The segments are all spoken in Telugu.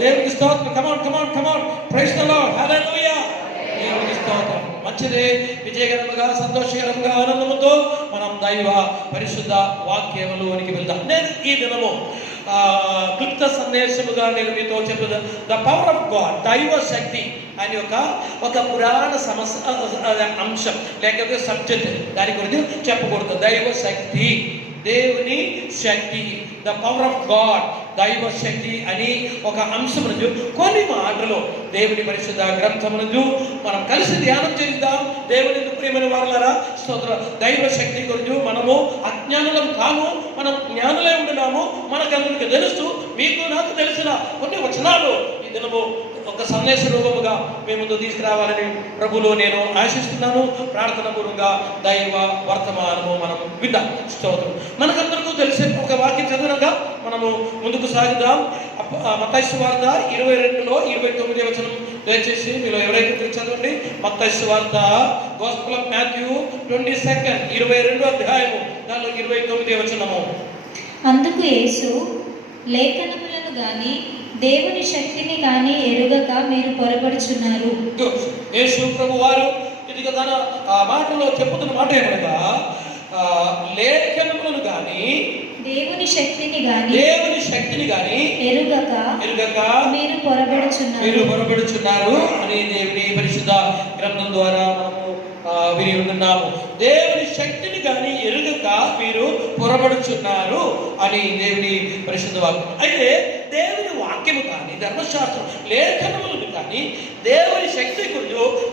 దేవునికి స్తోత్రం. కమాన్ ప్రైజ్ ది లార్డ్. హల్లెలూయా. దేవునికి స్తోత్రం. మంచిదే. విజయకరముగా సంతోషకరంగా ఆనందముతో మనం దైవ పరిశుద్ధ వాక్యములోనికి వెళ్దాం. నేను ఈ దినము క్లుప్త సందేశముగా నేను మీతో చెప్తున్నా ద పవర్ ఆఫ్ గాడ్, దైవ శక్తి అని ఒక పురాణ అంశం లేకపోతే సబ్జెక్ట్, దాని గురించి చెప్పకూడదు. దైవ శక్తి, దేవుని శక్తి, ద పవర్ ఆఫ్ గాడ్, దైవ శక్తి అని ఒక అంశమును కొన్ని మాటలు దేవుని పరిశుద్ధ గ్రంథమును మనం కలిసి ధ్యానం చేద్దాం. దేవుని ప్రియమైన వారలారా, స్తోత్రం. దైవ శక్తి గురించి మనము అజ్ఞానులం కాము, మనం జ్ఞానులే ఉంటున్నాము. మనకందరికి తెలుసు, మీకు నాకు తెలిసిన కొన్ని వచనాలు ఈ దినము ఒక సందేశ రూపముగా మేము ముందు తీసుకురావాలని ప్రభులో నేను ఆశిస్తున్నాను. ప్రార్థన పూర్వంగా దైవ వర్తమానము మనం విద్దాం. స్తోత్రం. మనకందరికీ తెలిసే ఒక వాక్యం చదువునగా మనము ముందుకు సాగుదాం. మత్తయి సువార్త 22లో 29వ వచనం దయచేసి మీలో ఎవరైతే చదవండి. మత్తయి సువార్త, గాస్పెల్ ఆఫ్ మాథ్యూ 22 22వ అధ్యాయము దానిలో 29వ వచనము. అందుకు యేసు, లేఖనములను గాని దేవుని శక్తిని గాని ఎరుగక మీరు పొరపడుచున్నారు. యేసు ప్రభు వారు ఇది తన మాటలో చెప్పుతున్న మాట ఏమనగా, లేఖనములను గాని దేవుని శక్తిని గాని ఎరుగక మీరు పొరబడుచున్నారు అని దేవుని పరిశుద్ధ గ్రంథం ద్వారా మనము విని ఉంటున్నాము. దేవుని శక్తిని కానీ ఎరుగక మీరు పొరబడుచున్నారు అని దేవుని పరిశుద్ధ వాక్యం. అయితే దేవుని వాక్యము కానీ, ధర్మశాస్త్రం, లేఖనములను కానీ దేవుని శక్తి గురించి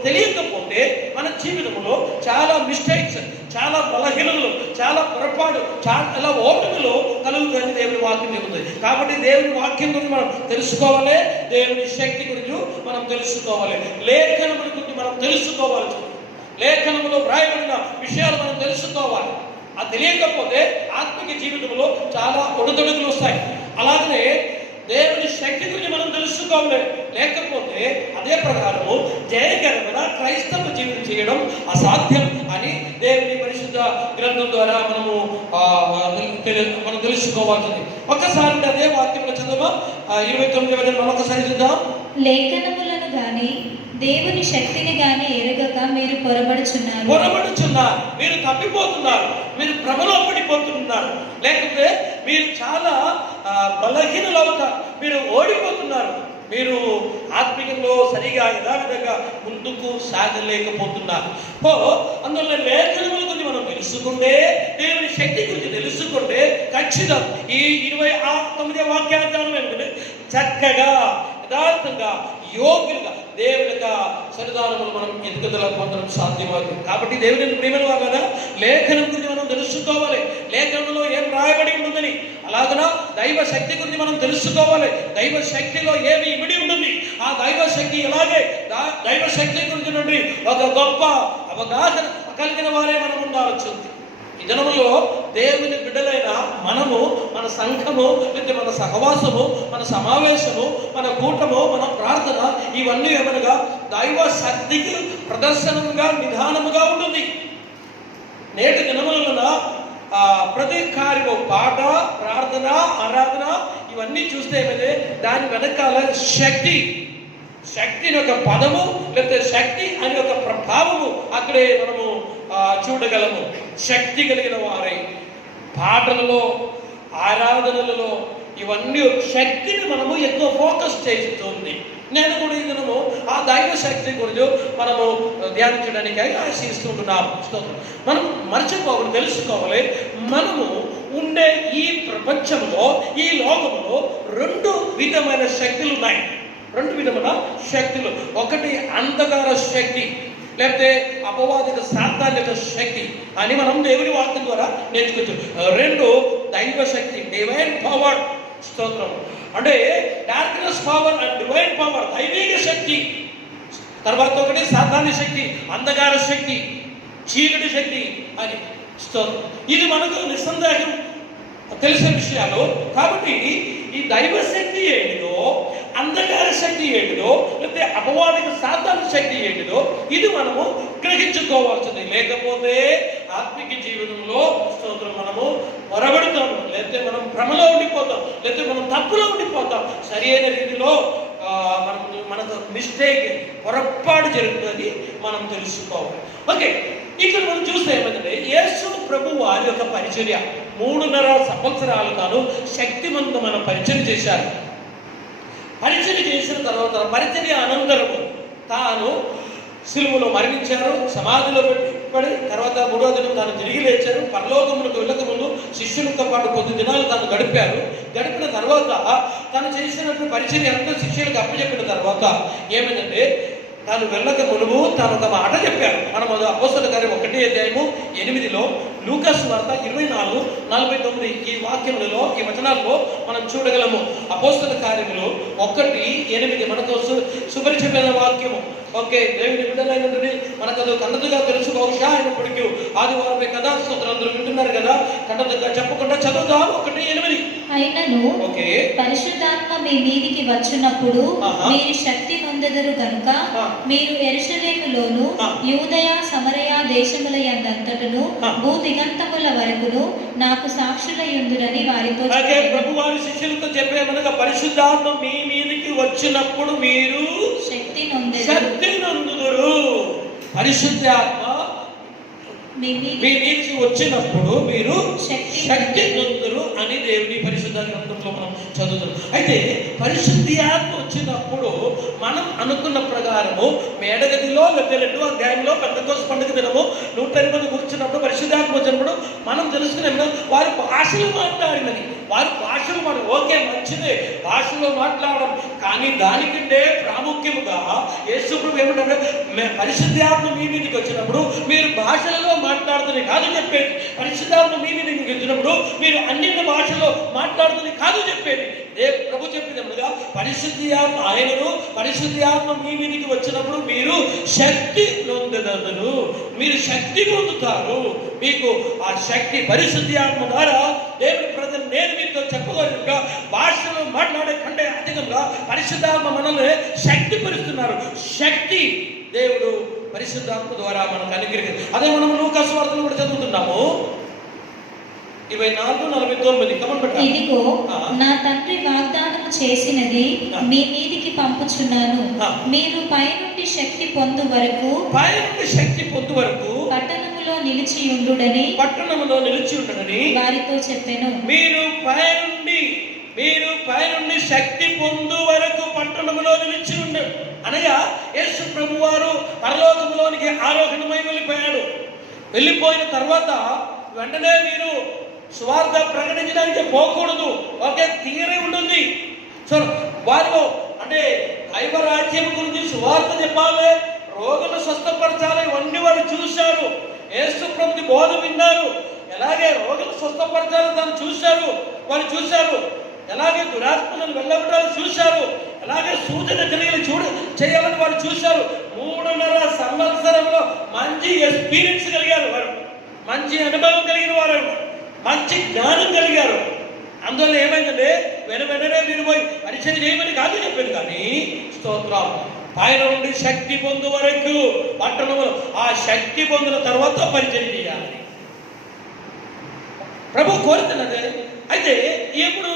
తెలియకపోతే మన జీవితంలో చాలా మిస్టేక్స్, చాలా బలహీనతలు, చాలా పొరపాటు, చాలా ఓటములు కలుగుతాయని దేవుని వాక్యం చెబుతుంది. కాబట్టి దేవుని వాక్యం గురించి మనం తెలుసుకోవాలి, దేవుని శక్తి గురించి మనం తెలుసుకోవాలి, లేఖనముల గురించి మనం తెలుసుకోవాలి, లేఖనములో వ్రాయబడిన విషయాలు మనం తెలుసుకోవాలి. అది తెలియకపోతే ఆత్మిక జీవితంలో చాలా ఒడిదొడుకులు వస్తాయి. అలాగనే దేవుని శక్తి గురించి మనం తెలుసుకోవాలి. లేకపోతే అదే ప్రకారము జయకరమైన క్రైస్తవ జీవితం చేయడం అసాధ్యం అని దేవుని పరిశుద్ధ గ్రంథం ద్వారా మనం తెలుసుకోవాల్సింది. ఒక్కసారి అదే వాక్యంలో చదువు 29 మనం ఒకసారి చూద్దాం. లేఖనములను గాని దేవుని శక్తిని గాని ఎరుగక మీరు పొరబడుచున్నారు, మీరు తప్పిపోతున్నారు, మీరు భ్రమలో పడిపోతున్నారు, లేకపోతే మీరు చాలా బలహీనలు అవుతారు, మీరు ఓడిపోతున్నారు, మీరు ఆత్మీయంలో సరిగా యథావిధంగా ముందుకు సాగలేకపోతున్నారు. అందువల్ల లేఖనముల గురించి మనం తెలుసుకుంటే, దేవుని శక్తి గురించి తెలుసుకుంటే ఖచ్చితం ఈ 29వ వాక్యార్థం ఏమిటంటే చక్కగా యథార్థంగా యోగ్యులుగా దేవుని యొక్క సన్నిధానములు మనం ఎదుగుదల పొందడం సాధ్యమవుతుంది. కాబట్టి దేవుని ప్రేమల వల్ల లేఖనం గురించి మనం తెలుసుకోవాలి, లేఖనంలో ఏం రాయబడి ఉంటుందని. అలాగనా దైవ శక్తి గురించి మనం తెలుసుకోవాలి, దైవ శక్తిలో ఏమి ఇమిడి ఉంటుంది, ఆ దైవ శక్తి ఎలాగే దైవ శక్తి గురించి నుండి ఒక గొప్ప అవగాహన కలిగిన వారే మనం ఉండవచ్చు. ఈ దినములో దేవుని బిడ్డలైన మనము, మన సంఘము, లేకపోతే మన సహవాసము, మన సమావేశము, మన కూటము, మన ప్రార్థన ఇవన్నీ ఏమనగా దైవ శక్తికి ప్రదర్శనముగా నిదానముగా ఉంటుంది. నేటి దినములలో ప్రతి కార్యము, పాట, ప్రార్థన, ఆరాధన ఇవన్నీ చూస్తే ఏమైతే దాని వెనకాల శక్తి ఒక పదము లేకపోతే శక్తి అని ఒక ప్రభావము అక్కడే మనము చూడగలము. శక్తి కలిగిన వారై పాటలలో, ఆరాధనలలో ఇవన్నీ శక్తిని మనము ఎక్కువ ఫోకస్ చేస్తుంది. నేను కూడా ఈ దినము ఆ దైవ శక్తి గురించి మనము ధ్యానించడానికి ఆశిస్తుంటున్నాము. మనం మర్చిపోకూడదు, తెలుసుకోవాలి. మనము ఉండే ఈ ప్రపంచంలో, ఈ లోకంలో 2 విధమైన శక్తులు ఉన్నాయి. 2 విధమైన శక్తులు. ఒకటి అంధకార శక్తి, లేకపోతే అపవాదిక సాతానిక శక్తి అని మనం దేవుని వాక్యం ద్వారా నేర్చుకోవచ్చు. 2 దైవ శక్తి, డివైన్ పవర్. స్తోత్రం. అంటే darkness power and divine power, దైవిక శక్తి. తర్వాత ఒకటి సాతానిక శక్తి, అంధకార శక్తి, చీకటి శక్తి అని. స్తోత్రం. ఇది మనకు నిస్సందేహం తెలిసిన విషయాలు. కాబట్టి ఈ దైవ శక్తి ఏంటిదో, అంధకార శక్తి ఏంటిదో, లేకపోతే అపవాదిక సాతానిక శక్తి ఏంటిదో ఇది మనము గ్రహించుకోవాల్సింది. లేకపోతే ఆత్మిక జీవితంలో స్తోత్రం మనము పొరబడతాము, లేకపోతే మనం భ్రమలో ఉండిపోతాం, లేకపోతే మనం తప్పులో ఉండిపోతాం. సరి అయిన రీతిలో మనకు మిస్టేక్, పొరపాటు జరుగుతుంది, మనం తెలుసుకోవాలి. ఓకే, ఇక్కడ మనం చూస్తే ఏమంటే యేసు ప్రభు వారి యొక్క పరిచర్య 3.5 సంవత్సరాలు తాను శక్తివంతమైన పరిచర్య చేశారు. పరిచర్య చేసిన తర్వాత పరిచర్య అనంతరము తాను సిలువలో మరణించారు, సమాధిలో పడి తర్వాత 3వ దినం తాను తిరిగి లేచారు. పరలోకములకు వెళ్ళక ముందు శిష్యులతో పాటు కొద్ది దినాలు తాను గడిపిన తర్వాత తాను చేసినటువంటి పరిచర్య అంతా శిష్యులకు అప్పచెప్పిన తర్వాత ఏమైందంటే తాను వెళ్ళక మునుపు తాను ఒక మాట చెప్పారు. మనం అపోస్తలుల కార్యం 1:8 లూకాసు వార్త 24:49 ఈ వాక్యములలో, ఈ వచనాల్లో మనం చూడగలము. అపోస్తలుల కార్యములు 1:8 మనకు సుపరిచితమైన వాక్యము. ఓకే, దేవుని బిడ్డలైనటువంటి మనకు అది కన్నదుగా తెలుసు. బహుశా అయినప్పటికీ ఆదివారమే కదా, అందరూ వింటున్నారు కదా, కన్నదుగా చెప్పకుండా చదువుదాం. 1:8 అయినను ఓకే, పరిశుద్ధాత్మ మీ మీదికి వచ్చినప్పుడు మీరు శక్తి పొందెదరు కనుక మీరు యెరూషలేములోను యూదయ సమరయ దేశముల యందంతటను భూ దిగంతముల వరకును నాకు సాక్షులయ్యుందురని వారితో చెప్పారు. ప్రభు వారి శిష్యులతో చెప్పేమనగా పరిశుద్ధాత్మ మీ మీదికి వచ్చినప్పుడు మీరు శక్తి నొందుదురు. పరిశుద్ధాత్మ మీ మీదికి వచ్చినప్పుడు మీరు శక్తి నొందురు అని దేవుని పరిశుద్ధ గ్రంథంలో మనం చదువుతాం. అయితే పరిశుద్ధి ఆత్మ వచ్చినప్పుడు మనం అనుకున్న ప్రకారము మేడగదిలో లేకపోతే 2వ అధ్యాయంలో పెద్దకోస పండుగ దినము 120 మంది కూర్చున్నప్పుడు పరిశుద్ధాత్మ వచ్చినప్పుడు మనం తెలుసుకునే వారి భాషలు మాట్లాడినది, వారి భాషలు మనం ఓకే మంచిదే భాషలో మాట్లాడడం, కానీ దానికంటే ప్రాముఖ్యముగా యేసు ప్రభు ఏమంటారు, పరిశుద్ధాత్మ మీ మీదకి వచ్చినప్పుడు మీరు భాషలలో మాట్లాడుతుంది కాదు చెప్పేది. పరిశుద్ధాత్మ మీ మీదకి వచ్చినప్పుడు మీరు అన్య భాషలో మాట్లాడుతుంది కాదు చెప్పేది. ప్రభు చెప్పినప్పుడుగా పరిశుద్ధి ఆత్మ మీ మీదకి వచ్చినప్పుడు మీరు శక్తి నొందెదరు, మీరు శక్తి పొందుతారు. మీకు ఆ శక్తి పరిశుద్ధి ఆత్మ ద్వారా దేవుని ప్రజలు నేను మీతో చెప్పగలుగుగా భాషలో మాట్లాడే కంటే అధికంగా పరిశుద్ధాత్మ మనల్ని శక్తి పరుస్తున్నారు. శక్తి దేవుడు పరిశుద్ధాత్మ ద్వారా మనకు అనుగ్రహించారు. అదే మనం లూకాసు వార్తలు కూడా చదువుతున్నాము 24:49. ఇదిగో నా తండ్రి వాగ్దానము చేసినది మీ మీదికి పంపుచున్నాను, మీరు పైనుండి శక్తి పొందు వరకు పట్టణములో నిలిచి ఉండుడని వారితో చెప్పెను. మీరు పైనుండి శక్తి పొందు వరకు పట్టణములో నిలిచి ఉండు అనగా యేసు ప్రభు వారు పరలోకములోనికి ఆరోహణమై వెళ్ళిపోయిన తర్వాత వెంటనే మీరు సువార్త ప్రకటించడానికి పోకూడదు. ఒకే థియరీ ఉంటుంది. సో వారు అంటే దైవ రాజ్యం గురించి సువార్త చెప్పాలి, రోగులను స్వస్థపరచాలి, ఇవన్నీ వారు చూశారు. యేసు ప్రభుని బోధ విన్నారు, ఎలాగే రోగులను స్వస్థపరచాలో వారు చూశారు, ఎలాగే దురాత్మలను వెళ్ళగొట్టాలో చూశారు, ఎలాగే సూచన క్రియలు చేయాలని వారు చూశారు. 3.5 సంవత్సరంలో మంచి ఎక్స్పీరియన్స్ కలిగారు వారు, మంచి అనుభవం కలిగిన వారు, మంచి జ్ఞానం కలిగారు. అందువల్ల ఏమైందంటే వెంటనే మీరు పోయి పరిచయం చేయమని కాదు చెప్పాను, కానీ స్తోత్రం పైన నుండి శక్తి పొందు వరకు పట్టణంలో ఆ శక్తి పొందిన తర్వాత పరిచయం చేయాలి ప్రభు కోరుతున్నదే. అయితే ఎప్పుడు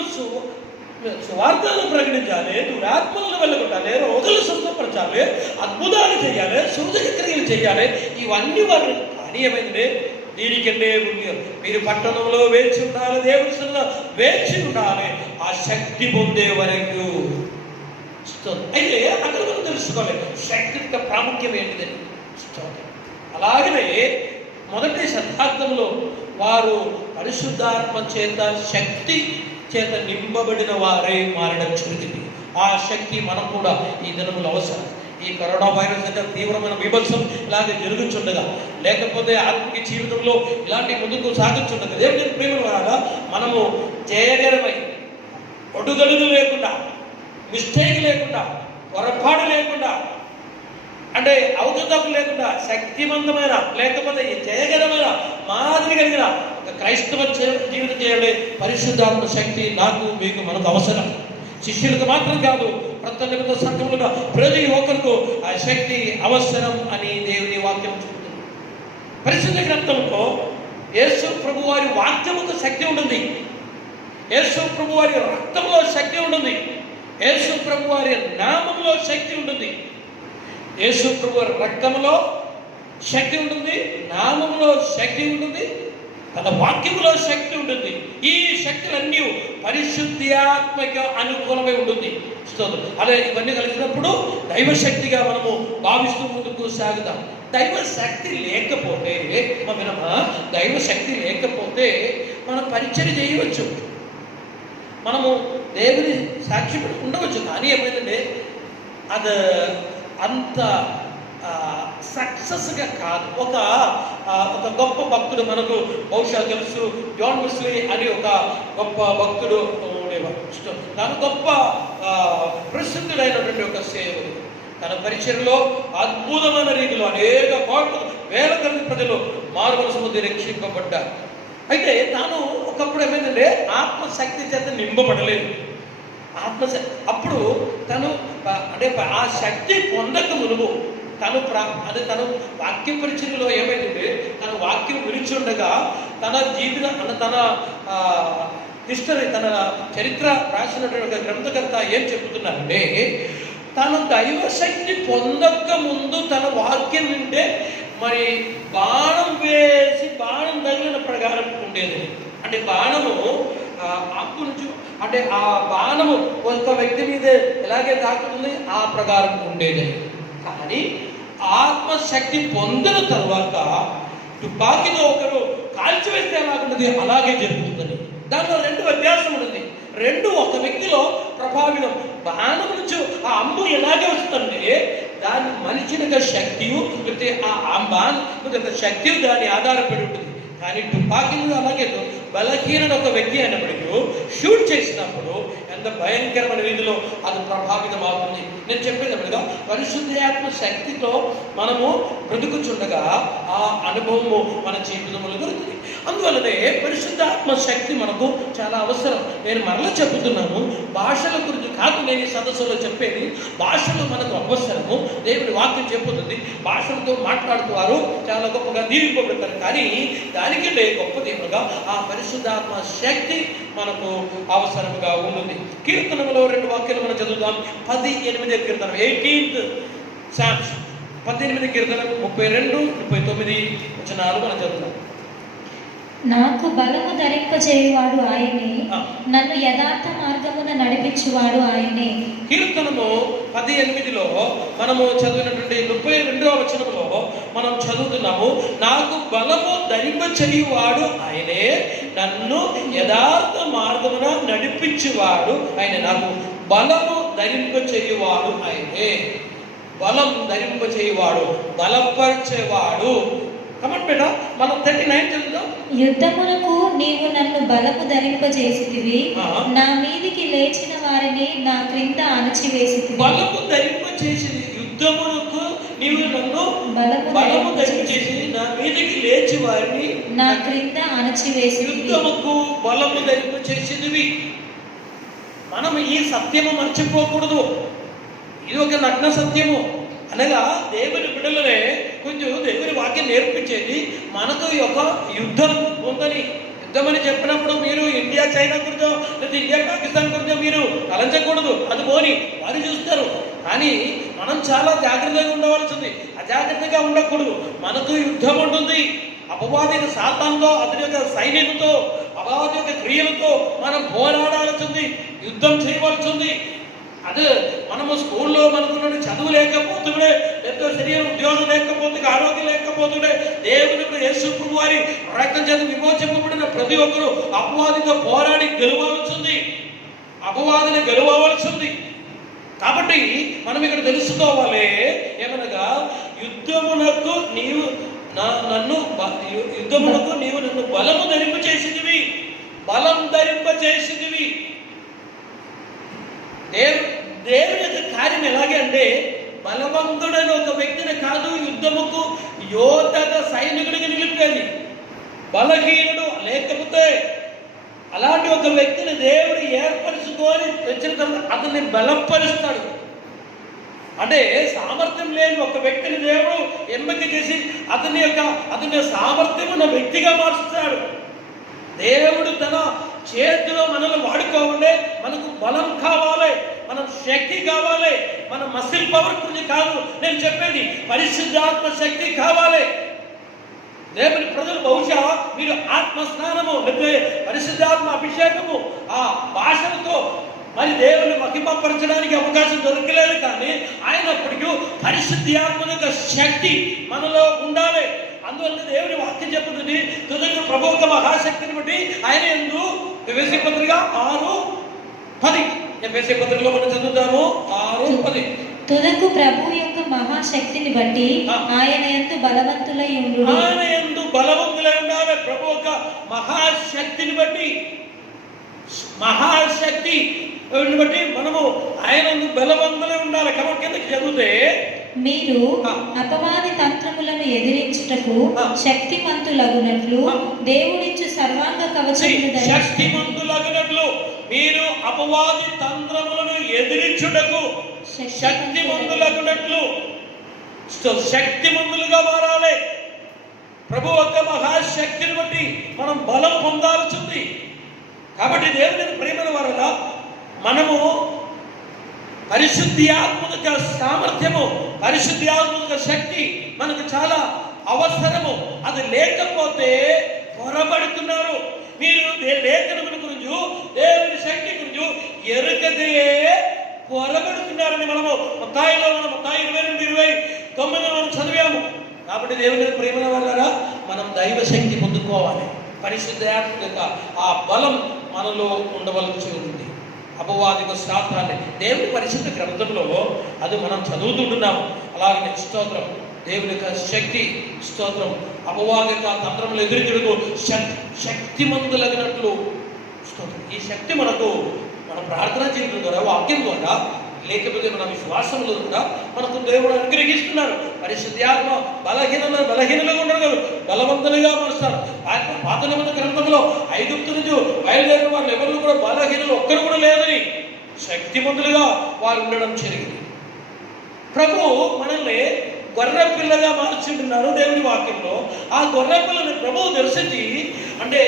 సువార్తలను ప్రకటించాలి, దురాత్మలను వెళ్ళగొట్టాలి, రోగులు స్వస్థపరచాలి, అద్భుతాలు చేయాలి, సూచక క్రియలు చేయాలి, ఇవన్నీ వారు అని ఏమైందంటే దీనికంటే మీరు పట్టణంలో వేచి ఉండాలి, దేవుని సన్నిధిలో వేచి ఉండాలి ఆ శక్తి పొందే వరకు. అయితే అక్కడ మనం తెలుసుకోవాలి శక్తి యొక్క ప్రాముఖ్యం ఏంటిదని. అలాగనే మొదటి శతాబ్దంలో వారు పరిశుద్ధాత్మ చేత శక్తి చేత నింపబడిన వారే మారడం జరిగింది. ఆ శక్తి మనం కూడా ఈ దినములు అవసరం. ఈ కరోనా వైరస్ అంటే తీవ్రమైన విభత్సం ఇలాంటి జరుగుతుండగా, లేకపోతే ఆత్మిక జీవితంలో ఇలాంటి ముందుకు సాగుతుండగా దేవుని ప్రేమ ద్వారా మనము జయగరమై ఒడుగడుగు లేకుండా, మిస్టేక్ లేకుండా, పొరపాటు లేకుండా, అంటే అవతతపు లేకుండా శక్తివంతమైన లేకపోతే జయగరమైన మాదిరి కలిగిన ఒక క్రైస్తవ జీవితం చేయాలి. పరిశుద్ధాత్మ శక్తి నాకు మీకు మనకు అవసరం. శిష్యులకు మాత్రం కాదు, ప్రతి సంఘములుగా ప్రతి ఒక్కరికి ఆ శక్తి అవసరం అని దేవుని వాక్యం చెబుతుంది. పరిశుద్ధ గ్రంథంలో యేసు ప్రభు వారి వాక్యముకు శక్తి ఉంటుంది, యేసు ప్రభు వారి రక్తంలో శక్తి ఉంటుంది, యేసు ప్రభు వారి నామంలో శక్తి ఉంటుంది. యేసు ప్రభు వారి రక్తంలో శక్తి ఉంటుంది, నామంలో శక్తి ఉంటుంది, తన వాక్యములో శక్తి ఉంటుంది. ఈ శక్తులన్నీ పరిశుద్ధాత్మక అనుకూలమై ఉంటుంది. అదే ఇవన్నీ కలిసినప్పుడు దైవశక్తిగా మనము భావిస్తూ ముందుకు సాగుతాం. దైవశక్తి లేకపోతే దైవశక్తి లేకపోతే మనం పరిచయం చేయవచ్చు, మనము దేవుని సాక్షి ఉండవచ్చు. కానీ ఏమైందంటే అది అంత సక్సెస్గా కాదు. ఒక గొప్ప భక్తుడు మనకు బహుశా తెలుసు, జాన్ వెస్లీ అని ఒక గొప్ప భక్తుడు ఉండేవాడు. తను గొప్ప ప్రసిద్ధుడైనటువంటి ఒక సేవకుడు. తన పరిచయంలో అద్భుతమైన రీతిలో అనేక కోట్ల వేల కొద్ది ప్రజలు మారుమనసు పొంది రక్షింపబడ్డారు. అయితే తాను ఒకప్పుడు ఏమైందంటే ఆత్మశక్తి చేత నింపబడలేదు. అప్పుడు తను అంటే ఆ శక్తి పొందక మునుపు తను వాక్య పరిచయంలో ఏమైందంటే తన వాక్యం వినిచుండగా తన తన హిస్టరీ, తన చరిత్ర రాసినటువంటి గ్రంథకర్త ఏం చెబుతున్నారంటే, తను దైవశక్తి పొందక ముందు తన వాక్యం వింటే మరి బాణం వేసి బాణం తగిలిన ప్రకారం ఉండేది. అంటే బాణము ఆకు నుంచి, అంటే ఆ బాణము ఒక వ్యక్తి మీద ఎలాగే తాకుతుంది ఆ ప్రకారం ఉండేది. కానీ ఆత్మశక్తి పొందిన తర్వాత తుపాకీతో ఒకరు కాల్చివేస్తే ఎలాగుంటుంది అలాగే జరుగుతుందని. దాంట్లో రెండు వ్యత్యాసం ఉంటుంది. రెండు ఒక వ్యక్తిలో ప్రభావితం. బాణం నుంచి ఆ అమ్ము ఎలాగే వస్తుందంటే దాని మనిషిని శక్తి లేకపోతే ఆ బాణ శక్తి దాని ఆధారపడి ఉంటుంది. కానీ తుపాకీ అలాగే బలహీన ఒక వ్యక్తి అయినప్పటికీ షూట్ చేసినప్పుడు ఎంత భయంకరమైన రీతిలో అది ప్రభావితం అవుతుంది. నేను చెప్పేటప్పుడుగా పరిశుద్ధాత్మ శక్తితో మనము బ్రతుకుచుండగా ఆ అనుభవము మన జీవితంలో దొరుకుతుంది. అందువల్లనే పరిశుద్ధాత్మ శక్తి మనకు చాలా అవసరం. నేను మరలా చెబుతున్నాను, భాషల గురించి కాదు నేను ఈ సదస్సులో చెప్పేది. భాషలు మనకు అవసరము. దేవుడి వాక్యం చెప్పుతుంది, భాషలతో మాట్లాడుతారు చాలా గొప్పగా దీవింపబడతారు. కానీ దానికంటే గొప్పది ఏమనగా ఆ పరిశుద్ధాత్మ శక్తి మనకు అవసరముగా ఉంటుంది. కీర్తనలో రెండు వాక్యాలు మనం చదువుతాం. 18వ కీర్తన 18th Psalms 18వ కీర్తన 32, 39 వచనాలు మనం చదువుతాం. నాకు బలము ధరింపజేయువాడు ఆయనే, నన్ను యథార్థ మార్గమున నడిపించువాడు ఆయనే. కీర్తనము 18లో మనము చదివినటువంటి 32వ వచనంలో మనం చదువుతున్నాము, నాకు బలము ధరింపచేయువాడు ఆయనే, నన్ను యథార్థ మార్గమున నడిపించువాడు ఆయనే. నాకు బలము ధరింపచేయువాడు ఆయనే. బలం ధరింపచేయువాడు, బలపరిచేవాడు. కమెంట్ బేటా, మనం 39 చదువుతాం. యుద్ధమునకు నీవు నన్ను బలము ధరింపజేసితివి, నా మీదికి లేచిన వారిని నా క్రింద అణచివేసితివి. బలము ధరింపజేసి యుద్ధమునకు నీవు నన్ను బలము ధరింపజేసి నా మీదికి లేచి వారిని నా క్రింద అణచివేసితివి. యుద్ధముకు బలము ధరింపజేసినవి. మనం ఈ సత్యము మర్చిపోకూడదు. ఇది ఒక నగ్న సత్యము. అనగా దేవుని బిడ్డలనే కొంచెం దేవుని వాక్యం నేర్పించేది మనకు ఒక యుద్ధం ఉందని. యుద్ధం అని చెప్పినప్పుడు మీరు ఇండియా చైనా గురించో లేదా ఇండియా పాకిస్తాన్ గురించో మీరు తలంచకూడదు. అది పోని వారు చూస్తారు. కానీ మనం చాలా జాగ్రత్తగా ఉండవలసింది. అజాగ్రత్తగా ఉండకూడదు. మనకు యుద్ధం ఉంటుంది. అపవాది సాతానుతో, అతని యొక్క సైన్యంతో, అపవాది యొక్క క్రియలతో మనం పోరాడాల్సింది, యుద్ధం చేయవలసింది. అదే మనము స్కూల్లో మనకున్న చదువు లేకపోతుండే, లేదా శరీర ఉద్యోగం లేకపోతే, ఆరోగ్యం లేకపోతుండే, దేవుని యేసు ప్రభువు వారి రక్తం చేత విమోచింపబడిన ప్రతి ఒక్కరూ అపవాదితో పోరాడి గెలవవలసింది, అపవాదిని గెలవవలసింది. కాబట్టి మనం ఇక్కడ తెలుసుకోవాలి ఏమనగా, యుద్ధమునకు నీవు నన్ను బలము ధరింపచేసినవి, బలం ధరింపచేసినవి. దేవుని యొక్క కార్యం ఎలాగే అంటే, బలవంతుడైన ఒక వ్యక్తిని కాదు యుద్ధముకు యోధగా సైనికుడికి నిలిపేది. బలహీనుడు లేకపోతే అలాంటి ఒక వ్యక్తిని దేవుడు ఏర్పరచుకొని తెచ్చిన తర్వాత అతన్ని బలపరుస్తాడు. అంటే సామర్థ్యం లేని ఒక వ్యక్తిని దేవుడు ఎంపిక చేసి అతని సామర్థ్యం ఉన్న వ్యక్తిగా మారుస్తాడు. దేవుడు తన చేతిలో మనల్ని వాడుకోవాలంటే మనకు బలం కావాలి, మనం శక్తి కావాలి. మన మసిల్ పవర్ గురించి కాదు నేను చెప్పేది, పరిశుద్ధాత్మ శక్తి కావాలి. దేవుని ప్రజలు బహుశా మీరు ఆత్మ స్నానము లేకపోతే పరిశుద్ధాత్మ అభిషేకము ఆ భాషలతో మరి దేవుని మహిమపరచడానికి అవకాశం దొరకలేదు. కానీ అయినప్పటికీ పరిశుద్ధాత్మ యొక్క శక్తి మనలో ఉండాలి. అందువల్ల దేవుని వాక్యం చెప్తుంది, తుదకు ప్రభు యొక్క మహాశక్తిని బట్టి ఆయన యందు ఎఫెసీ పత్రిక 6:10 ఎఫెసీ పత్రికలో మనం చదువుతాము 6:10 తుదకు ప్రభు యొక్క మహాశక్తిని బట్టి ఆయన యందు బలవంతులై ఉండుడి. ఆయన యందు బలవంతులై ఉండాలి. ప్రభు యొక్క మహాశక్తిని బట్టి మనము ఆయన బలవంతులై ఉండాలి. కాబట్టి కిందకి చదివితే మీరు అపవాది తంత్రములను ఎదిరించుటకు శక్తిమంతులగునట్లు దేవుడిచ్చు సర్వాంగ కవచమును ధరించుకొనుడి. శక్తిమంతులగునట్లు మీరు అపవాది తంత్రములను ఎదిరించుటకు శక్తిమంతులగునట్లు శక్తిమంతులుగా మారాలి. ప్రభు యొక్క మహాశక్తిని బట్టి మనం బలం పొందాల్సింది. కాబట్టి దేవుని ప్రేమల వల్ల మనము పరిశుద్ధి ఆత్మక సామర్థ్యము, పరిశుద్ధి ఆత్మక శక్తి మనకు చాలా అవసరము. అది లేకపోతే పొరబడుతున్నారు. మీరు లేఖనముల గురించి దేవుని శక్తి గురించి ఎరుకదే పొరబడుతున్నారని మనము మత్తయి 22:29 మనం చదివాము. కాబట్టి దేవుని ప్రేమల వల్ల మనం దైవ శక్తి పొందుకోవాలి. పరిశుద్ధ ఆత్మక ఆ బలం మనలో ఉండవలసి ఉంది. అపవాదిక శాస్త్రాన్ని దేవుని పరిశుద్ధ గ్రంథంలో అది మనం చదువుతుంటున్నాము. అలాగే స్తోత్రం, దేవుని యొక్క శక్తి స్తోత్రం. అపవాదిక తంత్రములు ఎదురించుటకు శక్తిమంతులగినట్లు స్తోత్రం. ఈ శక్తి మనకు మన ప్రార్థన చేయడం ద్వారా, వాక్యం ద్వారా, లేకపోతే మన విశ్వాసంలో కూడా మనకు దేవుడు అనుగ్రహిస్తున్నారు. పరిశుద్ధాత్మ బలహీనలుగా ఉండరు, బలవంతులుగా మారుస్తారు. పాత నిబంధన గ్రంథంలో ఐగుప్తు నుంచి బయలుదేరిన వాళ్ళు ఎవరు కూడా బలహీనులు ఒక్కరు కూడా లేదని శక్తిమంతులుగా వారు ఉండడం జరిగింది. ప్రభు మనల్ని గొర్రె పిల్లగా మార్చుంటున్నారు దేవుని వాక్యంలో. ఆ గొర్రె పిల్లని ప్రభువు దర్శించి అంటే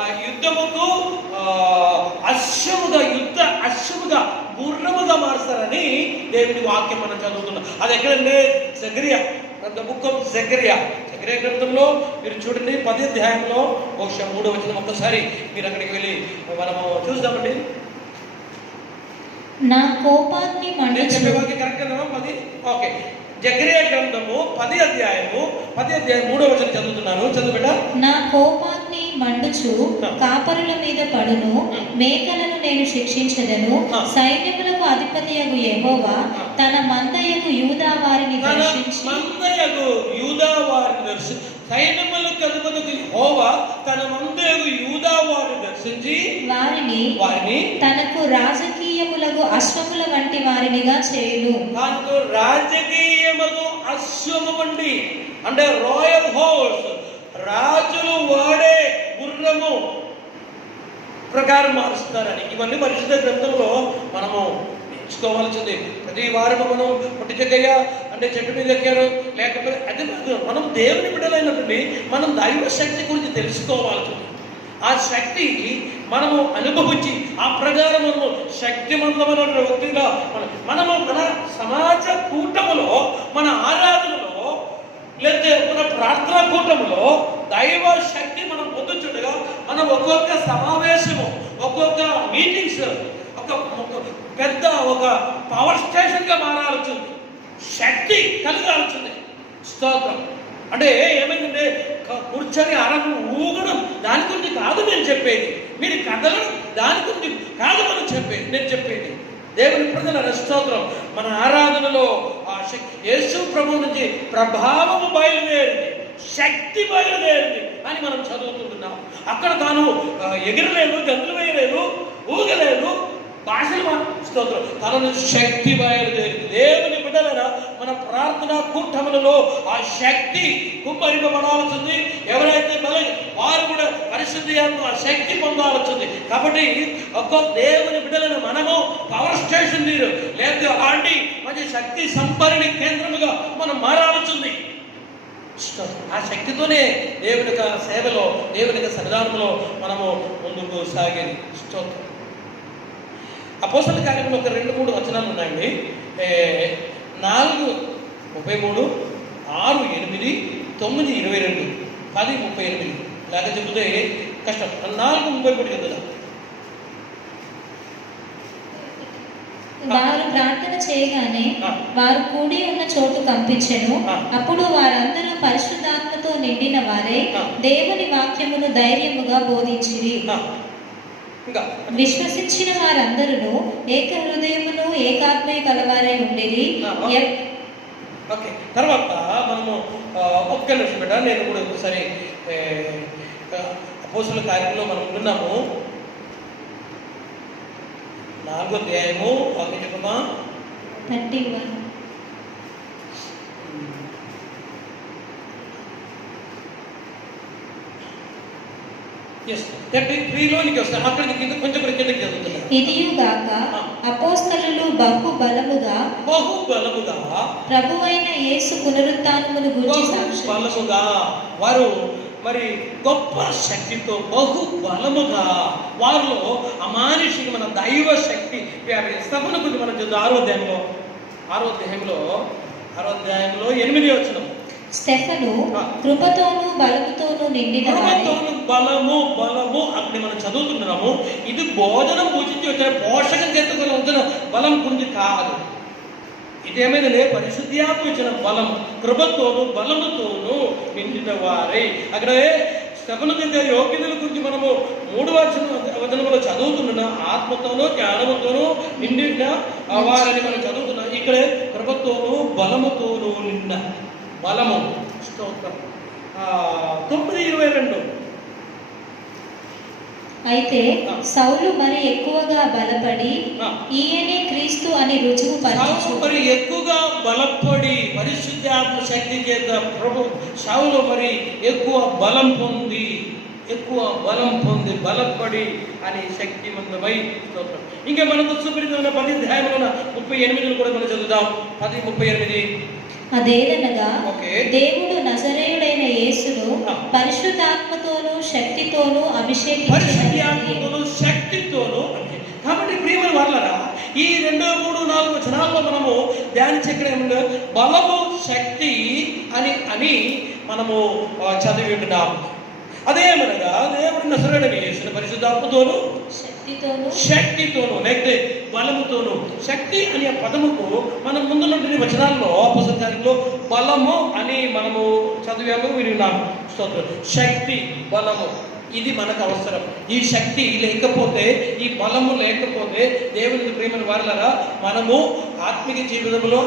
ఆ యుద్ధముకు అశ్వముగా గుర్రముగా మారుస్తారని దేవుని వాక్యం మనం చదువుతున్నాం. అది ఎక్కడంటే జకరియా గ్రంథంలో మీరు చూడండి 10వ అధ్యాయంలో బహుశా 3వ వచనం. ఒక్కసారి మీరు అక్కడికి వెళ్ళి మనము చూద్దామండి. నా కోపాగ్ని మండుచు కరెక్ట్ 10 ఓకే. జకరియా గ్రంథము 10వ అధ్యాయము 3వ వచనం చదువుతున్నాను. చదువుబిడ్డ. నా కోపాగ్ని మండుచు కాపరుల మీద పడును, మేకలను నేను శిక్షించదను. సైన్యములకు అధిపతియగు యెహోవా తన మందయగు యూదా వారిని దర్శించి సైన్యములకు అధిపతియగు యెహోవా తన మందయగు యూదా వారిని దర్శించి వారిని తనకు రాజకీయములకు అశ్వముల వంటి వారినిగా చేయును. తనకు రాజకీయములకు అశ్వము వంటి అంటే రాయల్ హోర్స్, రాజులు వాడే గుర్రము ప్రకారం మారుస్తారని ఇవన్నీ పరిశుద్ధ గ్రంథంలో మనము నేర్చుకోవాల్సింది. ప్రతి వారము మనం పుట్టి జగ్గయ్య అంటే చెట్టు మీద ఎక్కారు లేకపోతే అది మనం దేవుని బిడ్డలైనటువంటి మనం దైవ శక్తి గురించి తెలుసుకోవాల్సింది. ఆ శక్తి మనము అనుభవించి ఆ ప్రకారం మనము శక్తివంతమైన వ్యక్తిగా మనము మన సమాజ కూటములో, మన ఆరాధనలో లేదా మన ప్రార్థనా కూటములో దైవ శక్తి మనం పొందుతుండగా మనం ఒక్కొక్క సమావేశము, ఒక్కొక్క మీటింగ్స్ ఒక పెద్ద ఒక పవర్ స్టేషన్ గా మారాల్సింది. శక్తి కలగాల్సింది. స్తోత్రం. అంటే ఏమైందంటే కూర్చొని అరగడం ఊగడం దాని గురించి కాదు నేను చెప్పేది, మీరు కదలడం దాని గురించి కాదు నేను చెప్పేది. దేవుని ప్రజల స్తోత్రం. మన ఆరాధనలో ఆ శక్తి యేసు ప్రభు నుంచి ప్రభావము బయలుదేరింది, శక్తి బయలుదేరింది అని మనం చదువుతుంటున్నాం. అక్కడ తాను ఎగిరలేదు, గంతులు వేయలేదు, ఊగలేదు, భాషలు స్తోత్రం. తన నుంచి శక్తి బయలుదేరింది. దేవుని బిడ్డలైనా మన ప్రార్థనా కూటములలో ఆ శక్తి కుమ్మరింపబడాల్సింది. ఎవరైతే వారు కూడా పరిశుద్ధి ఆ శక్తి పొందాల్సింది. కాబట్టి ఒక్క దేవుని బిడ్డలను మనము పవర్ స్టేషన్ నీరు లేదు అలాంటి మంచి శక్తి సంభరణి కేంద్రముగా మనం మారాల్సింది. ఆ శక్తితోనే దేవుని యొక్క సేవలో, దేవుని యొక్క సన్నిధానంలో మనము ముందుకు సాగేది. స్తోత్రం. అపోస్తల కార్యంలో ఒక 2-3 వచనాలు ఉన్నాయండి. 4:33, 6:8, 9:22, 10:38. ఇలాగ చెబితే కష్టం. 4:33 కదా. వారు ప్రార్థన చేయగానే వారు కూడి ఉన్న చోటు కంపించెను. అప్పుడు వారందరూ పరిశుద్ధాత్మతో నిండిన వారే దేవుని వాక్యమును ధైర్యముగా బోధించిరి. విశ్వసించిన వారందరూ ఏక హృదయమును ఏకాత్మయ కలవారై ఉండేది. ఓకే, తర్వాత మనము ఒక్క నిమిషం బిడ్డ, నేను కూడా ఒకసారి అపోస్తల కార్యంలో మనం ఉన్నాము. 4వ అధ్యాయము వాక్యం చెప్పమా. 31. Yes, 33లోనికి వస్తాం. అక్కడ కింద కొంచెం కిందకి చదువుతున్నాను. ఇదియుగాక అపోస్తలులు బహు బలముగా ప్రభువైన యేసు పునరుత్థానమును గూర్చి సాక్ష్యం బలముగా వారు మరి గొప్ప శక్తితో బహు బలముగా వారిలో అమానుషికమైన దైవ శక్తి స్తపన గురించి మనం చదువు 6వ అధ్యాయంలో 8వ వచనం. స్టెఫను కృపతోను బలముతోను నిండిన బలము అక్కడ మనం చదువుతున్నాము. ఇది భోజనం పూజించి వచ్చిన పోషకం చేతుకొని వచ్చిన బలం గురించి కాదు. ఇదేమైందంటే పరిశుద్ధాత్మ ఇచ్చిన బలం, కృపతోను బలముతోను నిండిన వారే. అక్కడ స్టెఫను యోగ్యతల గురించి మనము 3వ వచనంలో చదువుతున్నా. ఆత్మతోనూ జ్ఞానముతోనూ నిండిన వారిని మనం చదువుతున్నాం. ఇక్కడే కృపతోను బలముతోను నిండిన బలము. స్తోత్రం. 9:22. అయితే సౌలు మరి ఎక్కువగా బలపడి ఈయనే క్రీస్తు అని రుజువు మరి ఎక్కువగా బలపడి పరిశుద్ధాత్మ శక్తి చేత ప్రభు సౌలు మరి ఎక్కువ బలం పొంది బలపడి అని శక్తివంతమై. స్తోత్రం. ఇంకా మనకు సుపరితమైన 10వ అధ్యాయంలో 38 కూడా మనం చదువుదాం. 10:38. అదేదనగా దేవుడు నజరేయుడైన యేసును పరిశుద్ధాత్మతోనూ శక్తితోనూ శక్తితోనూ. కాబట్టి ప్రియమైన వాళ్ళరా, ఈ 2, 3, 4 వచనాల్లో మనము ధ్యానించే బలము శక్తి అని మనము చదివి ఉంటున్నాము. అదేమనగా దేవుడు నజరేయుడైన యేసును పరిశుద్ధాత్మతోనూ శక్తితోనూ లేకపోతే బలముతోనూ. శక్తి అనే పదముకు మనం ముందున్నటువంటి వచనాల్లో అపోస్తల కార్యంలో బలము అని మనము చదివాము, విన్నాము. స్తోత్రం. శక్తి, బలము ఇది మనకు అవసరం. ఈ శక్తి లేకపోతే, ఈ బలము లేకపోతే దేవునికి ప్రియమైన వారలారా మనము ఆత్మిక జీవితంలో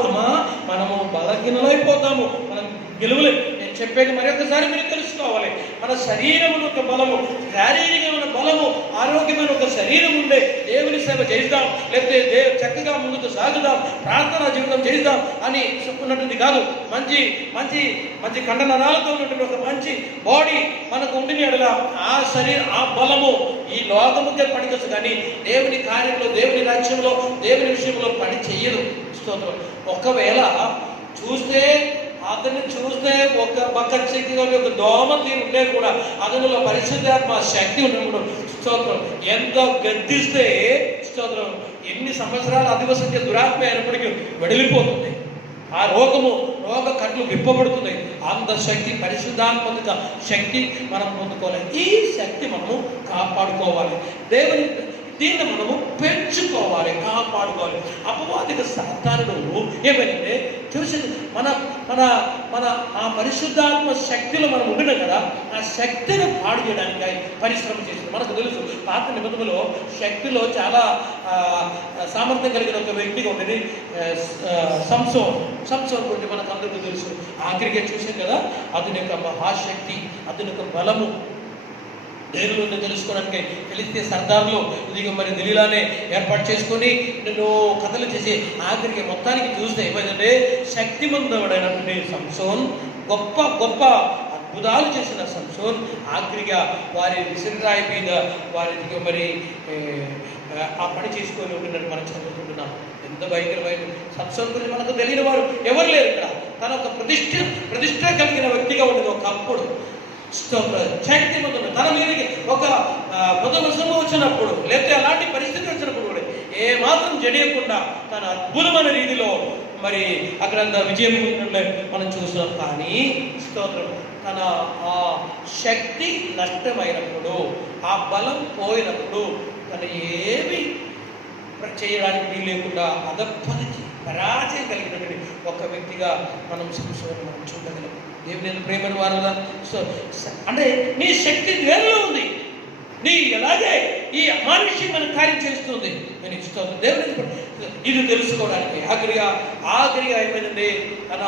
మనము బలహీనమైపోతాము, మనం గెలువలేము. నేను చెప్పేది మరొకసారి మీరు తెలుసుకోవాలి. మన శరీరమును ఒక బలము, శారీరకమైన బలము, ఆరోగ్యమైన ఒక శరీరం ఉండే దేవుని సేవ చేద్దాం, లేకపోతే చక్కగా ముందుకు సాగుదాం, ప్రార్థనా జీవితం చేద్దాం అని చెప్పుకున్నట్టుంది కాదు. మంచి మంచి మంచి కండనరాలతో ఉన్నటువంటి ఒక మంచి బాడీ మనకు ఉండిన ఎడల ఆ శరీరం, ఆ బలము ఈ లోకముకే పనికొచ్చు, కానీ దేవుని కార్యంలో, దేవుని రాజ్యంలో, దేవుని విషయంలో పని చెయ్యదు. స్తోత్రం. ఒకవేళ అతన్ని చూస్తే ఒక పక్క శక్తి ఒక దోమ తీరు ఉంటే కూడా అతనిలో పరిశుద్ధాత్మ శక్తి ఉన్నప్పుడు స్తోత్రం ఎంత గద్దిస్తే స్తోత్రం ఎన్ని సంవత్సరాల అధివసించే దురాత్మ అయినప్పటికీ వెడిలిపోతుంది. ఆ రోగ కట్లు విప్పబడుతున్నాయి. అంత శక్తి, పరిశుద్ధాత్మక శక్తి మనం పొందుకోవాలి. ఈ శక్తి మనము కాపాడుకోవాలి. దీన్ని మనము పెంచుకోవాలి, కాపాడుకోవాలి. అపవాదిక సాతానుడు ఏమైందంటే చూసింది మన మన మన ఆ పరిశుద్ధాత్మ శక్తిలో మనం ఉండినాం కదా, ఆ శక్తిని పాడు చేయడానికి పరిశ్రమ చేసింది. మనకు తెలుసు పాత నిబంధనలో శక్తిలో చాలా సామర్థ్యం కలిగిన ఒక వ్యక్తిగా ఉండేది సంసోన్ గురించి మనకు అందరికీ తెలుసు. ఆఖరిగా చూసాం కదా, అతని యొక్క మహాశక్తి, అతని యొక్క బలము దేవుని తెలుసుకోవడానికి తెలిస్తే సర్దార్లు ఇది మరి దిలీలానే ఏర్పాటు చేసుకొని నేను కథలు చేసి ఆఖరికి మొత్తానికి చూస్తే ఏమైందంటే శక్తిమంతుడైనటువంటి సంసోన్ గొప్ప గొప్ప అద్భుతాలు చేసిన సంసోన్ ఆఖరిగా వారి విసిరిరాయి మీద వారికి మరి ఆ పని చేసుకొని ఉంటున్నట్టు మనం చదువుకుంటున్నాం. ఎంత భయంకరమైన సంసోను గురించి మనకు తెలియని వారు ఎవరు లేరు ఇక్కడ. తన ఒక ప్రతిష్ట కలిగిన వ్యక్తిగా ఉండేది ఒకప్పుడు. శక్తిమంతుడు తన మీదకి ఒక పొదవసము వచ్చినప్పుడు, లేకపోతే అలాంటి పరిస్థితి వచ్చినప్పుడు కూడా ఏ మాత్రం జడియకుండా తన అద్భుతమైన రీతిలో మరి అక్కడంతా విజయం మనం చూస్తున్నాం. కానీ స్తోత్రం, తన ఆ శక్తి నష్టమైనప్పుడు, ఆ బలం పోయినప్పుడు తను ఏమి చేయడానికి వీలు లేకుండా అధపతించి పరాజయం కలిగినటువంటి ఒక వ్యక్తిగా మనం సంశోధన మనం చూడగలం. దేవుని ప్రేమను వారలా. సో అంటే నీ శక్తి దేవులో ఉంది, నీ ఎలాగే ఈ అమానుష్యమైన కార్యం చేస్తుంది. నేను ఇష్టం దేవుని ఇది తెలుసుకోవడానికి ఆఖరిగా ఏమైందంటే తన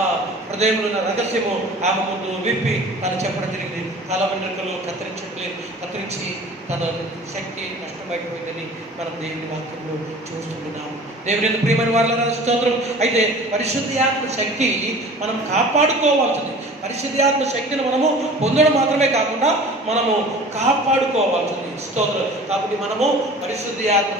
హృదయంలో ఉన్న రహస్యము ఆమె ముందు విప్పి తను చెప్పడం జరిగింది. తల వెంట్రుకలు కత్తిరించి తన శక్తి నష్టమైపోయిందని మనం దేవుని వాక్యంలో చూస్తున్నాము. దేవుని ప్రియమైన వారలా స్తోత్రం. అయితే పరిశుద్ధాత్మ శక్తి మనం కాపాడుకోవాల్సింది. పరిశుద్ధాత్మ శక్తిని మనము పొందడం మాత్రమే కాకుండా మనము కాపాడుకోవాల్సింది. స్తోత్రం. కాబట్టి మనము పరిశుద్ధాత్మ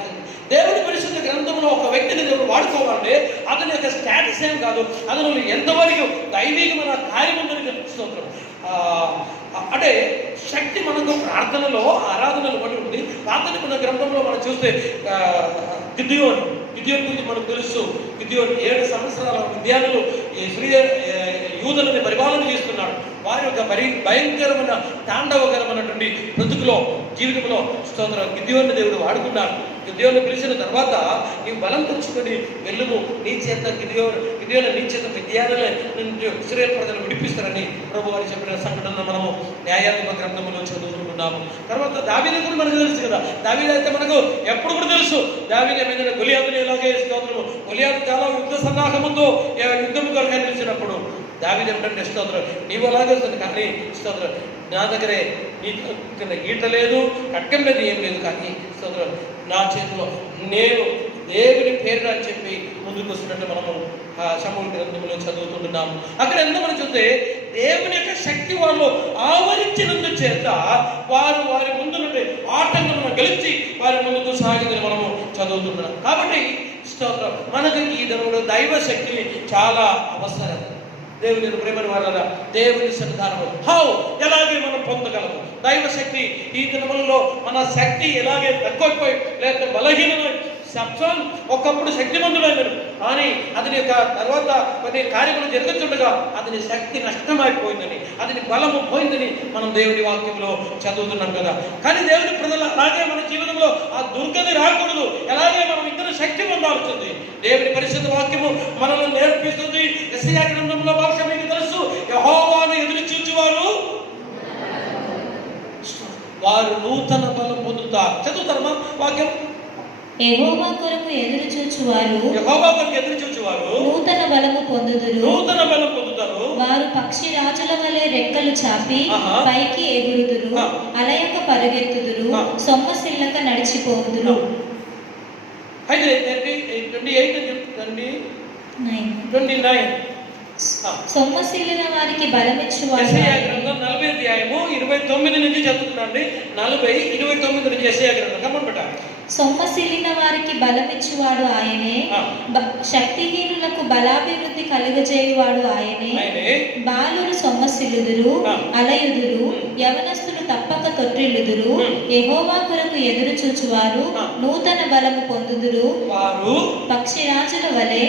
దేవుని పరిశుద్ధ గ్రంథంలో ఒక వ్యక్తిని దేవుడు వాడుకోవాలంటే అతని యొక్క స్టాటస్ ఏం కాదు, అతను ఎంతవరకు దైవికమైన కార్యం ఉందని స్తోత్రం. అంటే శక్తి మనకు ప్రార్థనలో ఆరాధనలు బట్టి ఉంది. ప్రార్థన గ్రంథంలో మనం చూస్తే గిద్యోను గురించి మనకు తెలుసు. గిద్యోను 7 సంవత్సరాల విద్యార్థులు యూదులని పరిపాలన చేస్తున్నాడు. వారి యొక్క భయంకరమైన తాండవకరమైనటువంటి బ్రతుకులో జీవితంలో స్తోత్రం గిద్యోను దేవుడు వాడుకున్నాడు. గిద్యోను పిలిచిన తర్వాత నీవు బలం తెచ్చుకొని వెళ్ళుము, నీ చేత గిద్యోను నీ చేత విద్యార్థుల ఇశ్రాయేలు ప్రజలు విడిపిస్తారని ప్రభు వారు చెప్పిన సంఘటన మనము న్యాయాధిప గ్రంథంలో చదువుకుంటున్నాము. తర్వాత దావీదు కూడా మనకు తెలుసు కదా. దావీదు అయితే మనకు ఎప్పుడు కూడా తెలుసు. దావీదు ఏమైందంటే గొలియాతుని ఎలాగే స్తోత్రము, గొలియాతు చాలా యుద్ధ సన్నాహముతో యుద్ధం కొరగా నిలిచినప్పుడు దావీదు ఏమిటంటే స్తోత్రం నీవు అలాగే వస్తుంది, కానీ స్తోత్రం నా దగ్గరే ఈట లేదు, కట్టం లేదు, ఏం లేదు, కానీ స్తోత్రం నా చేతిలో నేను దేవుని పేరు అని చెప్పి ముందుకు వస్తున్నట్టు మనము సమూహ గ్రంథంలో చదువుతుంటున్నాము. అక్కడ ఎందుకు మనం చూస్తే దేవుని యొక్క శక్తి వాళ్ళు ఆవరించినందు చేత వారి ముందు నుండి ఆటంకం గెలిచి వారి ముందుకు సాగిందని మనము చదువుతున్నాం. కాబట్టి స్తోత్రం మనకు ఈ దినంలో దైవ శక్తిని చాలా అవసరం. దేవుని ప్రేమను వాళ్ళ దేవుని సన్నిధానము ఎలాగే మనం పొందగలము దైవ శక్తి. ఈ దినములలో మన శక్తి ఎలాగే తక్కువైపోయి లేకపోతే బలహీనమై సంసోను ఒకప్పుడు శక్తిమంతుడైనాడు, కానీ అతని యొక్క తర్వాత కొన్ని కార్యములు జరుగుతుండగా అతని శక్తి నష్టమైపోయిందని, అతని బలము పోయిందని మనం దేవుని వాక్యంలో చదువుతున్నాం కదా. కానీ దేవుని ప్రజలు అలాగే మన జీవితంలో ఆ దుర్గతి రాకూడదు, ఎలాగే మనం ఇద్దరు శక్తి పొందాల్సింది. దేవుని పరిశుద్ధ వాక్యము మనల్ని నేర్పిస్తుంది. యెషయా గ్రంథంలో బహుశా మీకు తెలుసు, యెహోవాను ఎదురు చూచువారు వారు నూతన బలం పొందుతారు. చదువుతారమ్మా వాక్యం. యెహోవా కొరకు ఎదురు చూచువారు నూతన బలము పొందుదురు. వారు పక్షి రాజుల వలె రెక్కలు చాపి పైకి ఎగురుదురు, అలయక పరుగెత్తుదురు, సొమ్మసిల్లక నడిచిపోదురు. అయితే 29 సొమ్మసిల్లిన వారికి బలమిచ్చువాడు. 40 అధ్యాయము 29 నుంచి చదువుతున్నాండి. 40:29 నుంచి యెషయా గ్రంథం కమ్మట. సొమ్మసిల్లిన వారికి బలమిచ్చువాడు ఆయనే, శక్తిహీనులకు బలాభివృద్ధి కలుగజేయువాడు ఆయనే. బాలురు సొమ్మసిల్లుదురు, అలయుదురు, యవనస్తులు తప్పక తొట్టిల్లుదురు. యెహోవా కొరకు ఎదురు చూచువారు నూతన బలము పొందుదురు. వారు పక్షిరాజుల వలె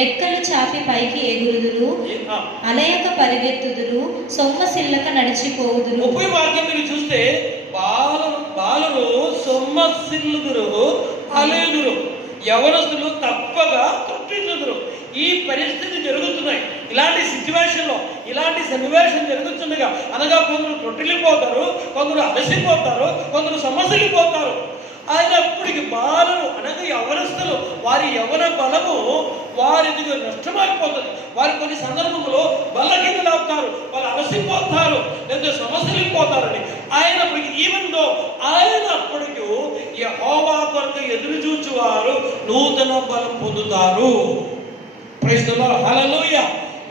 రెక్కలు చాపి పైకి ఎగురుదురు, అలయక పరిగెత్తుదురు, సొమ్మసిల్లక నడిచిపోవుదురు. వాక్యం మీరు చూస్తే బాలురు సొమ్మసిల్లుదురు, అలయుదురు, యవనస్తులు తప్పగా తొట్టిల్లుదురు. ఈ పరిస్థితి జరుగుతున్నాయి. ఇలాంటి సన్నివేశం జరుగుతుండగా అనగా కొందరు తొట్టిల్లిపోతారు, కొందరు అలసిపోతారు, కొందరు సొమ్మసిల్లిపోతారు. అయినప్పటికీ బాలురు అనగా యవనస్తులు వారి యవన బలము వారికి నష్టమైపోతుంది. వారి కొన్ని సందర్భంలో బలహీనలు అవుతారు, వాళ్ళు అలసిపోతారు, లేదా సమస్యలిపోతారని. అయినప్పటికీ అయినప్పటికీ యెహోవా కొరకు ఎదురు చూచువారు నూతన బలం పొందుతారు. ప్రైజ్ ది లార్డ్, హల్లెలూయా.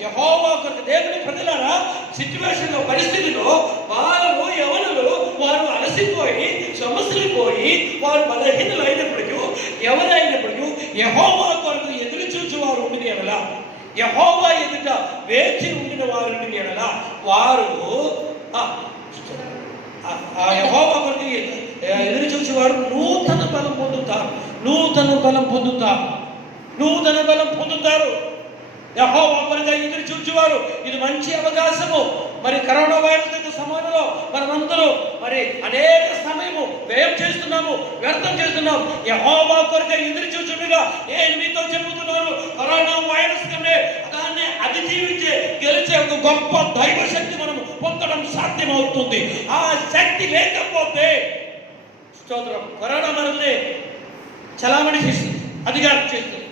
యెహోవా కొరకు దేవుని ప్రజలారా సిచ్యువేషన్లో పరిస్థితిలో వారు యవనులు వారు అలసిపోయి సమస్యలిపోయి వారు బలహీనలు అయినప్పటికీ ఎవరైనప్పటికీ యెహోవా కొరకు కొరకు ఎదురు చూచు వారు ఉండిన ఎడల, యెహోవా ఎదుట వేచి ఉండిన వారు ఉండిన ఎడల వారు యెహోవా కొరకు ఎదురు చూసేవారు నూతన బలం పొందుతారు. నూతన బలం పొందుతారు. నూతన బలం పొందుతారు. యెహోవా కొరకు ఎదురు చూచేవారు. ఇది మంచి అవకాశము. మరి కరోనా వైరస్ సమయంలో మనమందరూ మరి అనేక సమయము వ్యయం చేస్తున్నాము, వ్యర్థం చేస్తున్నాము. యెహోవా కొరకు ఎదురు చూచుండగా నేను మీతో చెబుతున్నాను, కరోనా వైరస్ కనే దాన్ని అతిజీవించే గెలిచే ఒక గొప్ప దైవ శక్తి మనం పొందడం సాధ్యమవుతుంది. ఆ శక్తి లేకపోతే స్తోత్రం కరోనా మనల్ని చలామణి చేస్తుంది, అధికారం చేస్తుంది.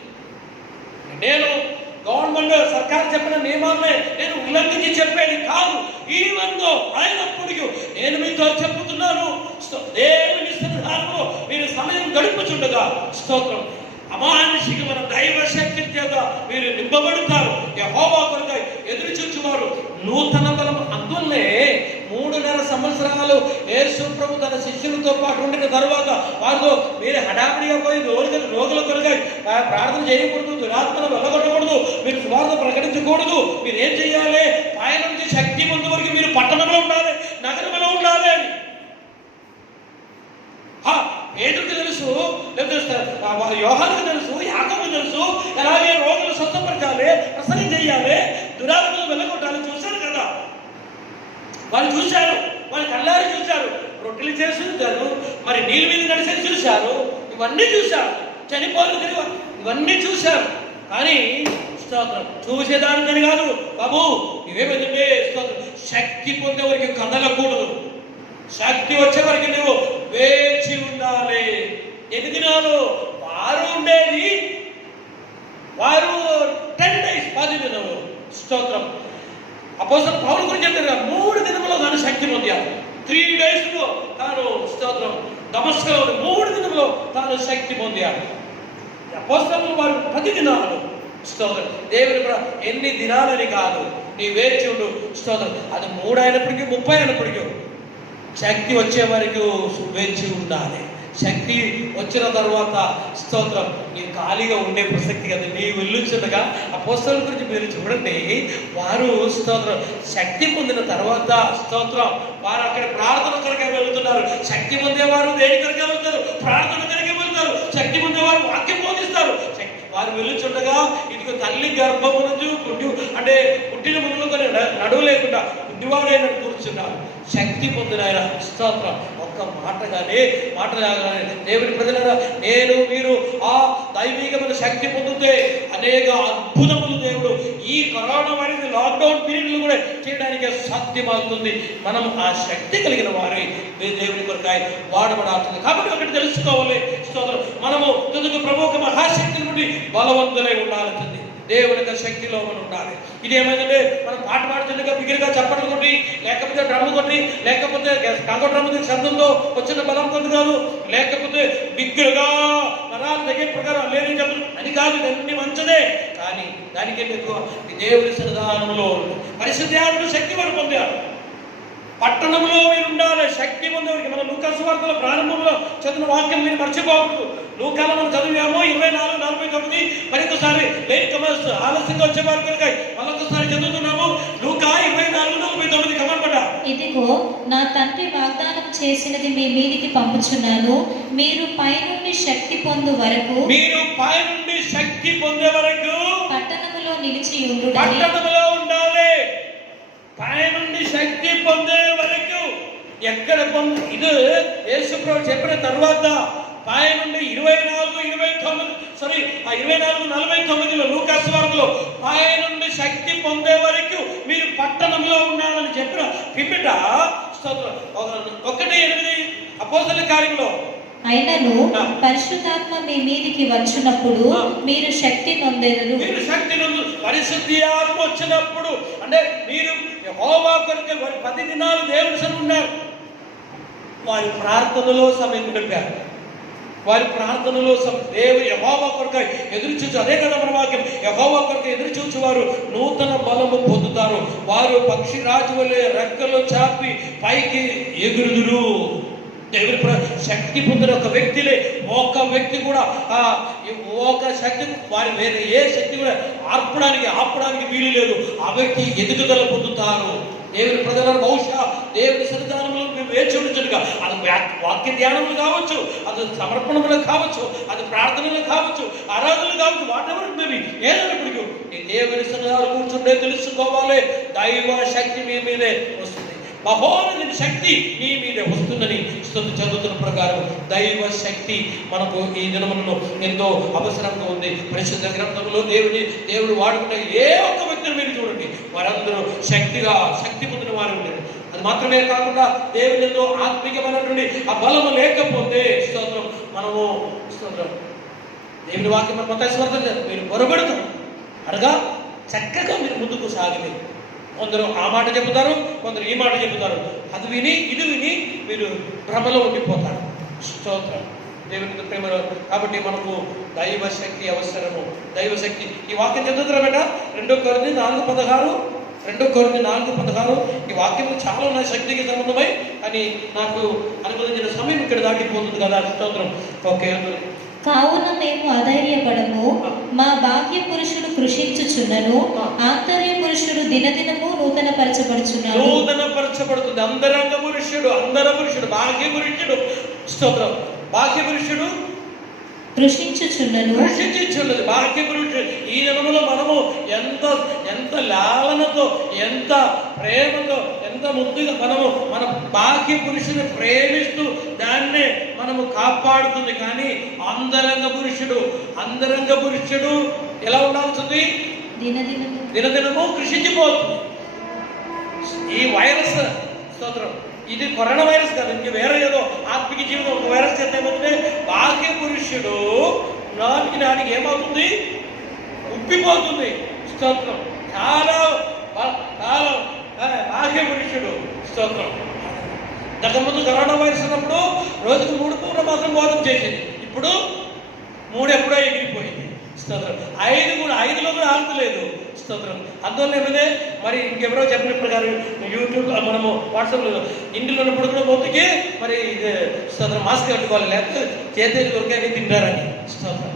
నేను గవర్నమెంట్ సర్కారు చెప్పిన నియమాలనే నేను ఉల్లంఘించి చెప్పేది కాదు. ఈవెందో అయినప్పటికీ నేను మీతో చెప్పుతున్నాను, దేవుని సన్నిధానంలో మీరు సమయం గడుపుచుండగా స్తోత్రం అమానుషికమైన దైవ శక్తి చేత మీరు నింపబడతారు. యెహోవా కొరకు ఎదురు చూచువారు నూతన బలం. అందువల్లే 3.5 సంవత్సరాలు యేసు ప్రభు తన శిష్యులతో పాటు ఉండిన తర్వాత వారితో మీరు హడావిడిగా పోయి రోగుల కొరకై ప్రార్థన చేయకూడదు, దురాత్మను వెళ్ళగొట్టకూడదు, మీరు సువార్త ప్రకటించకూడదు. మీరు ఏం చేయాలి? ఆయన నుంచి శక్తి పొందే వరకు మీరు పట్టణంలో ఉండాలి, నగరంలో ఉండాలి అని పేతురుకు తెలుసు, లేకపోతే యోహానుకు తెలుసు, యాకోబుకు తెలుసు. ఎలాగే రోగులు స్వస్థపరచాలి, ప్రసన్నం చేయాలి, దురాత్మలు వెళ్ళగొట్టాలి. చూశారు కదా, వాళ్ళు చూశారు, వాళ్ళు కళ్ళారి చూశారు, రొట్టెలు చేసి చూశారు, మరి నీళ్ళ మీద నడిచేది చూశారు, ఇవన్నీ చూశారు. చనిపోయిన ఇవన్నీ చూశారు. కానీ స్తోత్రం చూసేదానికని కాదు బాబు, ఇవేమైందంటే స్తోత్రం శక్తి పొందే వరకు కదలకూడదు. శక్తి వచ్చే వరకు నువ్వు వేచి ఉండాలి. 8 దినాలు వారు ఉండేది, వారు 10 days 10 దినములు. స్తోత్రం అపోస్తలుడు పౌలు గురించి చెప్తారు, 3 దినములో తాను శక్తి పొందారు. 3 days లో తాను స్తోత్రం దమస్కులో 3 దినములో తాను శక్తి పొందారు. అపోస్తలులు వారు 10 దినాలు. స్తోత్రం దేవుని ఎన్ని దినాలని కాదు, నీ వేచి ఉండు. స్తోత్రం అది 3 అయినప్పటికీ 30 అయినప్పటికీ శక్తి వచ్చే వరకు వేచి ఉండాలి. శక్తి వచ్చిన తర్వాత స్తోత్రం నీ ఖాళీగా ఉండే ప్రసక్తి కదా. నీ వెళ్ళుచుండగా అపోస్తలుల గురించి మీరు చూడండి, వారు స్తోత్రం శక్తి పొందిన తర్వాత స్తోత్రం వారు అక్కడ ప్రార్థన కొరకే వెళ్తున్నారు. శక్తి పొందేవారు దేని కొరకే వెళ్తారు? ప్రార్థన కొరకే వెళ్తారు. శక్తి పొందేవారు వాక్యం బోధిస్తారు. వారు వెళ్ళుచుండగా ఇదిగో తల్లి గర్భము నుంచి అంటే పుట్టిన ముందులో నడువు లేకుండా గుడ్డివాడైన కూర్చున్నారు. శక్తి పొందిన ఆయన స్తోత్రం ఒక్క మాటగానే దేవుని ప్రజలారా, నేను మీరు ఆ దైవికమైన శక్తి పొందితే అనేక అద్భుతములు దేవుడు ఈ కరోనా వైరస్ లాక్డౌన్ పీరియడ్లు కూడా చేయడానికి సాధ్యమవుతుంది. మనం ఆ శక్తి కలిగిన వారి దేవుని కొరకాయ వాడబడాల్సింది. కాబట్టి ఒకటి తెలుసుకోవాలి స్తోత్రం, మనము తుదకు ప్రభు ఒక మహాశక్తి నుండి బలవంతులై ఉండాల్సింది. దేవుని యొక్క శక్తిలో మనం ఉండాలి. ఇది ఏమైందంటే మనం పాట పాడుతుండగా బిగిరిగా చప్పట్లు కొట్టి, లేకపోతే డ్రమ్ము కొట్టి, లేకపోతే కంగ డ్రమ్ము శబ్దంతో వచ్చిన బలం కొద్ది కాదు, లేకపోతే బిగ్గరగా నరాలు దగ్గర ప్రకారం లేని చెప్పు అని కాదు. ఇవన్నీ మంచిదే, కానీ దానికి ఎక్కువ దేవుని సన్నిధానంలో పరిశుద్ధ శక్తి వరకు పొందారు. పట్టణంలో మీరు ఉండాలి, శక్తి పొందేవారికి. మన లూకా సువార్తలో ప్రారంభంలో చదివిన వాక్యం మీరు మర్చిపోకూడదు. లూకాలో మనం చదివామో 24:49. మరొకసారి లేట్ కమర్స్ ఆలస్యంగా వచ్చేవారు కనుక మళ్ళొకసారి చదువుతున్నాము. లూకా 24:49 కమర్పట. ఇదిగో నా తండ్రి వాగ్దానం చేసినది మీ మీదికి పంపుచున్నాను, మీరు పైనుండి శక్తి పొందు వరకు, మీరు పైనుండి శక్తి పొందే వరకు పట్టణములో నిలిచి ఉండుడి. పట్టణములో ఉండాలి. పైనుండి శక్తి పొందే వరకు ఎక్కడ ఇది యేసు ప్రభు చెప్పిన తర్వాత పైనుండి 24:49 లూకా సువార్తలో పైనుండి శక్తి పొందే వరకు మీరు పట్టణంలో ఉండాలని చెప్పిన పిమ్మట స్తోత్రం 1:8 అపోస్తలుల కార్యములో అయినను పరిశుద్ధాత్మ మీ మీదికి వచ్చినప్పుడు మీరు శక్తి పొందెదరు. మీరు శక్తి పరిశుద్ధి ఆత్మ వచ్చినప్పుడు అంటే మీరు యెహోవా కొరకు 10 దినాలు దేవుని సన్నిధిలో ఉన్నారు. వారి ప్రార్థనలో సమయం గడిపారు. వారి ప్రార్థనలో దేవుడు యెహోవా కొరకు ఎదురు చూచు. అదే కదా మన వాక్యం, యెహోవా కొరకు ఎదురు చూచువారు నూతన బలము పొందుతారు. వారు పక్షి రాజు వలె రెక్కలు చాపి పైకి ఎగురుదురు. దేవుని శక్తి పొందిన ఒక వ్యక్తిలే, ఒక వ్యక్తి కూడా ఒక శక్తి వారి వేరే ఏ శక్తి కూడా ఆపడానికి వీలు లేదు. ఆ వ్యక్తి ఎదుగుదల పొందుతారు. దేవుని ప్రజలను బహుశా దేవుని సన్నిధానంలో మేము వేచి ఉండొచ్చుగా, అది వాక్య ధ్యానములు కావచ్చు, అది సమర్పణములు కావచ్చు, అది ప్రార్థనలు కావచ్చు, ఆరాధనలు కావచ్చు, వాటెవర్ మేబీ ఏదైనప్పటికీ దేవుని సన్నిధానంలో కూర్చుంటే తెలుసుకోవాలి, దైవ శక్తి మీ మీదే వస్తుంది, మహోన్నత శక్తి నీ మీద వస్తుందని చదువుతున్న ప్రకారం దైవ శక్తి మనకు ఈ దినములలో ఎంతో అవసరంగా ఉంది. పరిశుద్ధ గ్రంథంలో దేవుడు వాడుకున్న ఏ ఒక్క వ్యక్తిని మీరు చూడండి, వారందరూ శక్తి పొందిన వారు ఉండేది. అది మాత్రమే కాకుండా దేవుని ఎంతో ఆత్మికమైనటువంటి ఆ బలము లేకపోతే మనము దేవుని వాక్యం మన మతస్వార్థం మీరు పొరబడతారు అనగా చక్కగా మీరు ముందుకు సాగలేదు. కొందరు ఆ మాట చెబుతారు, కొందరు ఈ మాట చెబుతారు. అది విని ఇది విని మీరు భ్రమలో ఉండిపోతారు. స్తోత్రం దేవుని ప్రేమ. కాబట్టి మనకు దైవ శక్తి అవసరము. దైవ శక్తి ఈ వాక్యం చదువుతారా బేట? 2 కొరింథీ 4:16 ఈ వాక్యంలో చాలా ఉన్నాయి శక్తికి సంబంధమై అని నాకు అనుమతించిన సమయం ఇక్కడ దాటిపోతుంది కదా. స్తోత్రం. ఓకే, కావున మేము అధైర్యపడము, మా బాహ్య పురుషుడు కృషించుచున్నను, ఆంతర్య పురుషుడు దినదినము నూతనపరచబడుచున్నాడు. అంతరంగ పురుషుడు బాహ్య పురుషుడు స్తోత్రం. బాహ్య పురుషుడు కృషించుచున్నది. బాహ్య పురుషుడు ఈ జన్మలో మనము ఎంత లాలనతో, ఎంత ప్రేమతో, ఎంత ముద్దుగా మనము మన బాహ్య పురుషుని ప్రేమిస్తూ దాన్నే మనము కాపాడుతుంది. కానీ అంతరంగ పురుషుడు ఎలా ఉండాల్సింది? దినదినము కృషించిపోతుంది. ఈ వైరస్ స్తోత్రం, ఇది కరోనా వైరస్ కాదు, ఇంక వేరే ఏదో ఆత్మిక జీవితం ఒక వైరస్ చేత ఏమవుతుంది? బాహ్య పురుషుడు నాటికి ఏమవుతుంది? ఉబ్బిపోతుంది. స్తోత్రం. చాలా బాహ్య పురుషుడు స్తోత్రం. ఇంతకుముందు కరోనా వైరస్ ఉన్నప్పుడు రోజుకు 3 పూట మాత్రం భోజనం చేసేది. ఇప్పుడు 3 ఎప్పుడో ఎగిరిపోయింది. స్తోత్రం. 5లో కూడా ఆగుతలేదు. స్తోత్రం. అందువల్ల ఏమైంది మరి ఇంకెవరో చెప్పిన ప్రకారం యూట్యూబ్లో మనము వాట్సాప్లో ఇంటిలో ఉన్నప్పుడు కూడా మొత్తుకి మరి స్తోత్రం మాస్క్ కట్టుకోవాలి, లేకపోతే చేతులు దొరికాయని తింటారని. స్తోత్రం.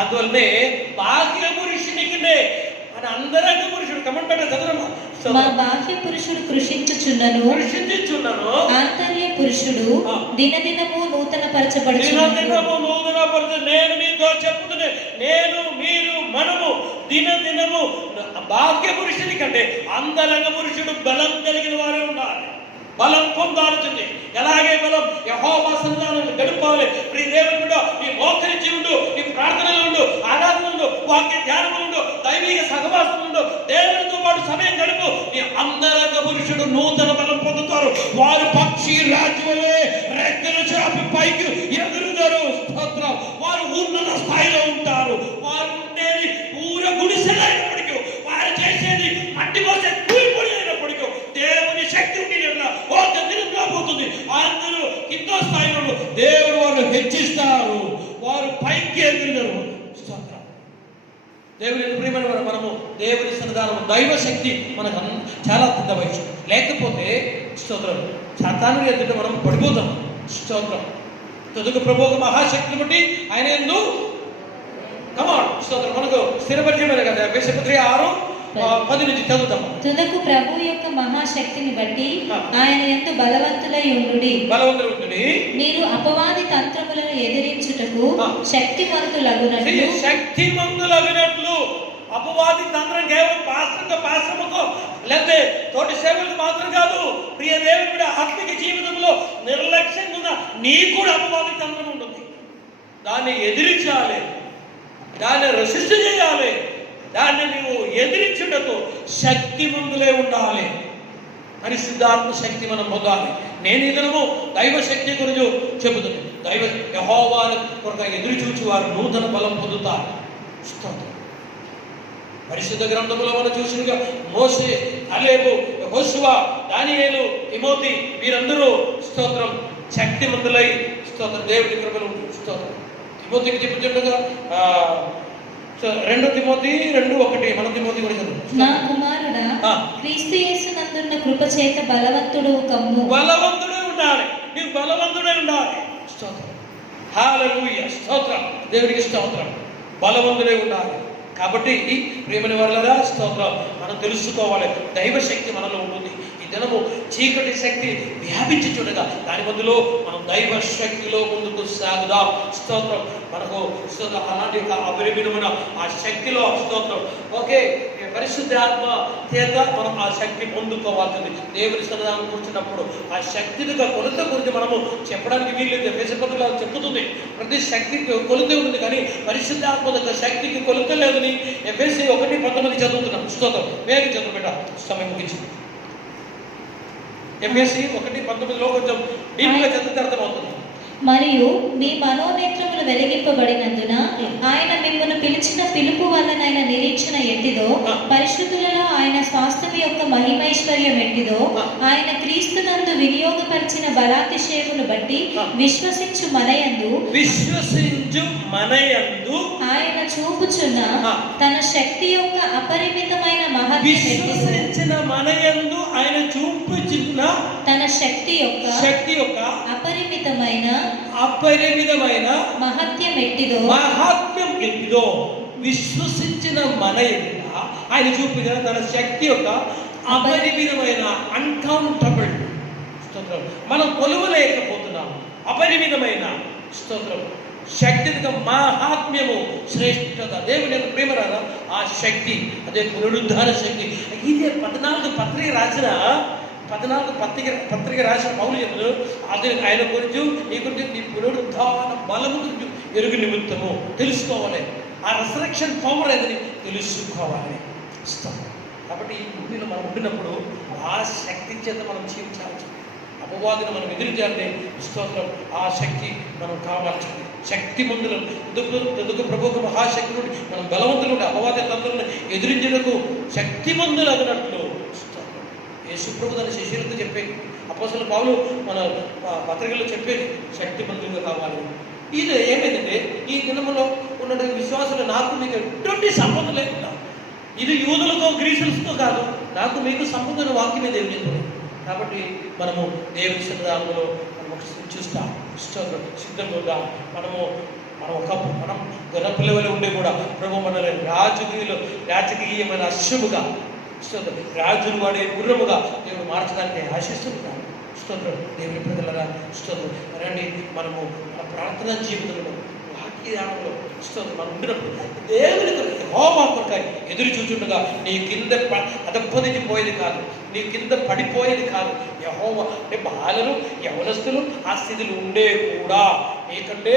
అందువల్లనే బాహ్య పురుషునికి మన అంతరంగ పురుషుడు కమంటాడు చదవమా. మా బాహ్య పురుషుడు కృషించుచున్నను, ఆంతర్య పురుషుడు దినదినము నూతనపరచబడుచున్నాడు. నేను మీతో చెప్పుతున్నా, నేను మీరు మనము దినదినము బాహ్య పురుషుని కంటే అంతరంగ పురుషుడు బలం కలిగిన వారే ఉండాలి, బలం పొందాల్సింది. ఎలాగే బలం? యెహోవా సన్నిధానంలో గడపాలి. ప్రియ దేవుని బిడ్డ, నీ మోకరించి ఉండు, నీ ప్రార్థనలు ఉండు, ఆరాధన ఉండు, వాక్య ధ్యానం ఉండు, దైవిక సహవాసం ఉండు, దేవునితో పాటు సమయం గడుపు. నీ అంతరంగ పురుషుడు నూతన బలం పొందుతారు. వారు పక్షి రాజ్యమే రెక్కలు చాపి పైకి ఎగురుతారు. స్తోత్రం. వారు ఉన్నత స్థాయిలో ఉంటారు. వారు ఉండేది పూర గుడిసెలైనప్పటికీ, వారు చేసేది మట్టి పోసే కూలిపొడి అయినప్పటికీ దేవుని శక్తి ఒక దినం రాబోతుంది. అందరూ కింద స్థాయిలో దేవుడు వారు హెచ్చిస్తారు, వారు పైకి ఎదురుతారు. దేవుని ప్రియమైన వారు, మనము దేవుని సన్నిధానం దైవ శక్తి మనకు చాలా పెద్ద వయసు. లేకపోతే స్తోత్రం సాతాను ఎదుట మనం పడిపోతాం. స్తోత్రం. తదుకు ప్రభు ఒక మహాశక్తిని బట్టి ఆయన ఎందు కమాన్ స్తోత్రం మనకు స్థిరపరిచయమైన కదా. ఎఫెసీయులు 6:10 నుంచి చదువుతాము. తుదకు ప్రభు యొక్క మహాశక్తిని బట్టి ఆయన యందు బలవంతులై ఉండుడి. మీరు అపవాది తంత్రములను ఎదిరించుటకు శక్తిమంతులగునట్లు. అపవాది తంత్రం కేవలం పాస్టర్కో లేకపోతే తోటి సేవలకు మాత్రం కాదు. ప్రియ దేవుడి ఆత్మిక జీవితంలో నిర్లక్ష్యంగా ఉన్న నీకు కూడా అపవాది తంత్రం ఉంటుంది. దాన్ని ఎదిరించాలి, దాన్ని రెసిస్ట్ చేయాలి, దాన్ని నీవు ఎదిరించుటకు శక్తిమంతులే ఉండాలి. పరిశుద్ధాత్మ శక్తి మనం పొందాలి. నేను ఇదనము దైవ శక్తి గురించి చెబుతుంది. దైవ యెహోవా కొరకు ఎదురు చూచి వారు నూతన బలం పొందుతారు. పరిశుద్ధ గ్రంథంలో మనం చూసినగా మోషే, కలేబు, యెహోషువ, దానియేలు, తిమోతి వీరందరూ స్తోత్రం శక్తిమంతులై స్తోత్రం దేవుడి కృపలో స్తోత్రం. తిమోతికి చెప్పుతుండగా 2 తిమోతి 2:1 మన తిమోతి కూడా చదువు. నా కుమారుడా, క్రీస్తు యేసునందున్న కృప చేత బలవంతుడు కమ్ము. బలవంతుడు ఉండాలి. నీవు బలవంతుడై ఉండాలి. స్తోత్రం, హల్లెలూయా, స్తోత్రం, దేవునికి స్తోత్రం. బలవంతుడై ఉండాలి. కాబట్టి ప్రియమైన వారలారా, స్తోత్రం, మనం తెలుసుకోవాలి దైవ శక్తి మనలో ఉంటుంది. ఈ దినము చీకటి శక్తి వ్యాపించి చూడగా దాని బదులు మనం దైవ శక్తిలో ముందుకు సాగుదాం. స్తోత్రం, మనకు అలాంటి అపరిమితమైన ఆ శక్తిలో స్తోత్రం. ఓకే, పరిశుద్ధాత్మ చేత మనం ఆ శక్తి పొందుకోవాల్సింది. దేవుని సన్నిధానం కూర్చున్నప్పుడు ఆ శక్తిగా కొలత గురించి మనము చెప్పడానికి వీల్లేదు. ఎఫెసీయుల చెప్పుతుంది ప్రతి శక్తికి కొలత ఉంది, కానీ పరిశుద్ధాత్మ యొక్క శక్తికి కొలత లేదని ఎఫెసీ 1:19 చదువుతున్నాం. స్తోత్రం, వేగం చదువు బిడ్డ, సమయం ముగించింది. ఎఫెసీ 1:19 కొంచెం డీప్గా చదివితే అర్థమవుతుంది. మరియు మీ మనోనేత్రములు వెలిగింపబడినందున ఆయన మిమ్మల్ని పిలిచిన పిలుపు వలనైన నిరీక్షణ ఎట్టిదో, పరిశుద్ధులలో ఆయన స్వాస్థ్యం యొక్క మహిమైశ్వర్యం ఎట్టిదో, ఆయన క్రీస్తునందు వినియోగపరిచిన బలాతిశయమును బట్టి విశ్వసించు మనయందు ఆయన చూపుచున్న తన శక్తి యొక్క అపరిమితమైన విశ్వసించిన మనయందు ఆయన చూపుచున్న తన శక్తి యొక్క అపరిమితమైన మహత్యం ఎట్టిదో విశ్వసించిన మన ఎదుట ఆయన చూపిన తన శక్తి యొక్క అపరిమితమైన అన్కౌంటబుల్. స్తోత్రం, మనం కొలువలేకపోతున్నాం. అపరిమితమైన స్తోత్రం శక్తిగా మహాత్మ్యము శ్రేష్టత దేవుని ప్రేమరారా ఆ శక్తి, అదే పునరుద్ధార శక్తి. ఇదే 14 పత్రిక రాసిన 14 పత్రిక రాసిన పౌలు చెప్తారు. అదే ఆయన గురించి నీ గురించి నీ పునరుద్ధాన బలము గురించి ఎరుగు నిమిత్తము తెలుసుకోవాలి. ఆ రిసరెక్షన్ పవర్ ఏదని తెలుసుకోవాలి. కాబట్టి ఈ భూమిలో మనం ఉండినప్పుడు ఆ శక్తి చేత మనం జీవించాల్సింది. అపవాదిని మనం ఎదిరించాలంటే స్తోత్రం, ఆ శక్తి మనం కావాల్సింది. శక్తి మందులు ఎందుకు ప్రభుత్వ మహాశక్తి నుండి మనం బలవంతులు అపవాది తంత్రులను ఎదిరించడానికి శక్తి మందులు అగినట్లు యేసుప్రభు తన శిష్యులకు చెప్పేది. అపోస్తలుడు పౌలు మన పత్రికల్లో చెప్పేది శక్తి మందులుగా కావాలి. ఇది ఏమైందంటే ఈ దినములో ఉన్న విశ్వాసులు నాకు మీకు ఎటువంటి సంబంధం లేకుండా, ఇది యూదులతో గ్రీసులతో కాదు, నాకు మీకు సంబంధం వాక్యమే దేవుని చెప్తుంది. కాబట్టి మనము దేవుని సన్నిధానంలో మనం చూస్తాం, సిద్ధంగా ఉందాం. మనం గొర్రెపిల్లవలే ఉండే కూడా ప్రభు మనల్ని రాజకీయమైన అశ్వముగా రాజును వాడే గుర్రముగా దేవుడు మార్చడానికి ఆశిస్తున్నాడు. స్తోత్రం, దేవుని ప్రజలరా స్తోత్రం. రండి, మనము మన ప్రార్థనా జీవితంలో వాక్యాలలో స్తోత్రం మనం ఉండినప్పుడు దేవుని యెహోవా కొరకై ఎదురు చూచుండగా నీ కింద అదప్పదిపోయేది కాదు, నీ కింద పడిపోయేది కాదు. యెహోవా అంటే బాలలు యవనస్తులు ఆ స్థితిలో ఉండే కూడా నీకంటే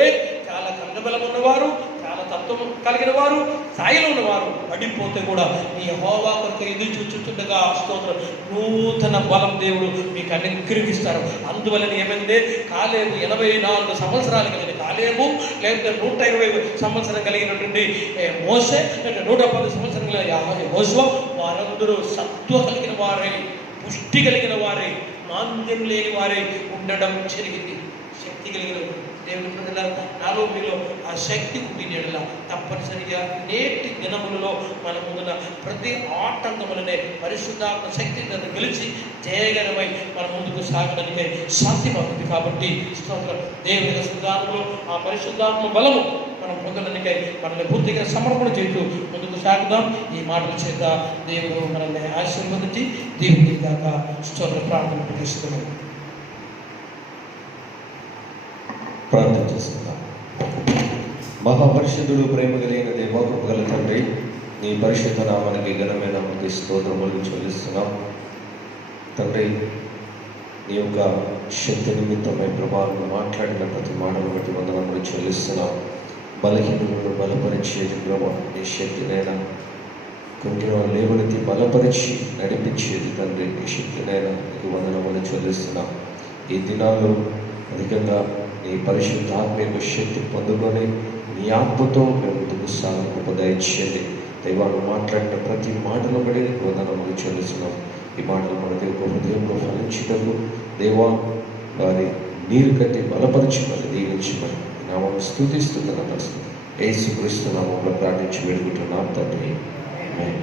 చాలా కండబలం ఉన్నవారు, చాలా తత్వం కలిగిన వారు, స్థాయిలో ఉన్నవారు పడిపోతే కూడా నీ యెహోవా కొరకు ఎదురు చూచుండగా స్తోత్రం నూతన బలం దేవుడు మీకు అనుగ్రహిస్తారు. అందువలన ఏమైంది, కాలేబు 84 సంవత్సరాలు కలిగిన కాలేబు, లేకపోతే 120 సంవత్సరం కలిగినటువంటి మోసే, లేకపోతే 110 సంవత్సరం కలిగిన యెహోషువ, వారందరూ సత్వ కలిగిన వారై, పుష్టి కలిగిన వారై, మాంద్యం లేని వారై ఉండడం జరిగింది. శక్తి కలిగిన దేవుని ప్రజల నాలో మీలో ఆ శక్తి ఉండినట్లా తప్పనిసరిగా నేటి దినములలో మన ముందున ప్రతి ఆటంకములనే పరిశుద్ధాత్మ శక్తి గెలిచి జయగరమై మన ముందుకు సాగడానికి సాధ్యమవుతుంది. కాబట్టి స్తోత్రం, దేవుని సన్నిధానంలో ఆ పరిశుద్ధాత్మ బలము మనం పొందడానికై మనల్ని పూర్తిగా సమర్పణ చేస్తూ ముందుకు సాగుదాం. ఈ మాటల చేత దేవుడు మనల్ని ఆశీర్వదించి దేవుని కాక స్తోత్ర ప్రార్థన ప్రవేశిస్తున్నాం. ప్రార్థన చేసుకుందాం. మహాపరిశుద్ధుడు, ప్రేమ కలిగిన దేవా, కృపగల తండ్రి, నీ పరిశుద్ధ నామానికి ఘనమైన మనకి స్తోత్రములు చెల్లిస్తున్నాం. తండ్రి, నీ యొక్క శక్తి నిమిత్తమై ప్రభావం మాట్లాడిన ప్రతి మాటను బట్టి వందనములు చెల్లిస్తున్నాం. బలహీనులను బలపరిచేది ప్రభావ నీ శక్తినైనా, కొంచెం లేవనెత్తి బలపరిచి నడిపించేది తండ్రి నీ శక్తినైనా నీకు వందనములు చెల్లిస్తున్నాం. ఈ దినాల్లో అధికంగా నీ పరిశుద్ధాత్మ యొక్క శక్తి పొందుకొని నీ ఆత్మతో మేము ముందుకు సాగు దయచేయండి. దైవాన్ని మాట్లాడిన ప్రతి మాటలో బడి వందనములు చెల్లిస్తున్నాం. ఈ మాటలు మనకి ఒక హృదయంలో ఫలించటకు దేవా వారి నీరు కట్టి బలపరిచి మరి దీవించమని నామం స్తుతిస్తున్నాను. యేసుక్రీస్తు నామములో ప్రార్థించి వేడుకుంటున్నాం తండ్రి. ఆమేన్.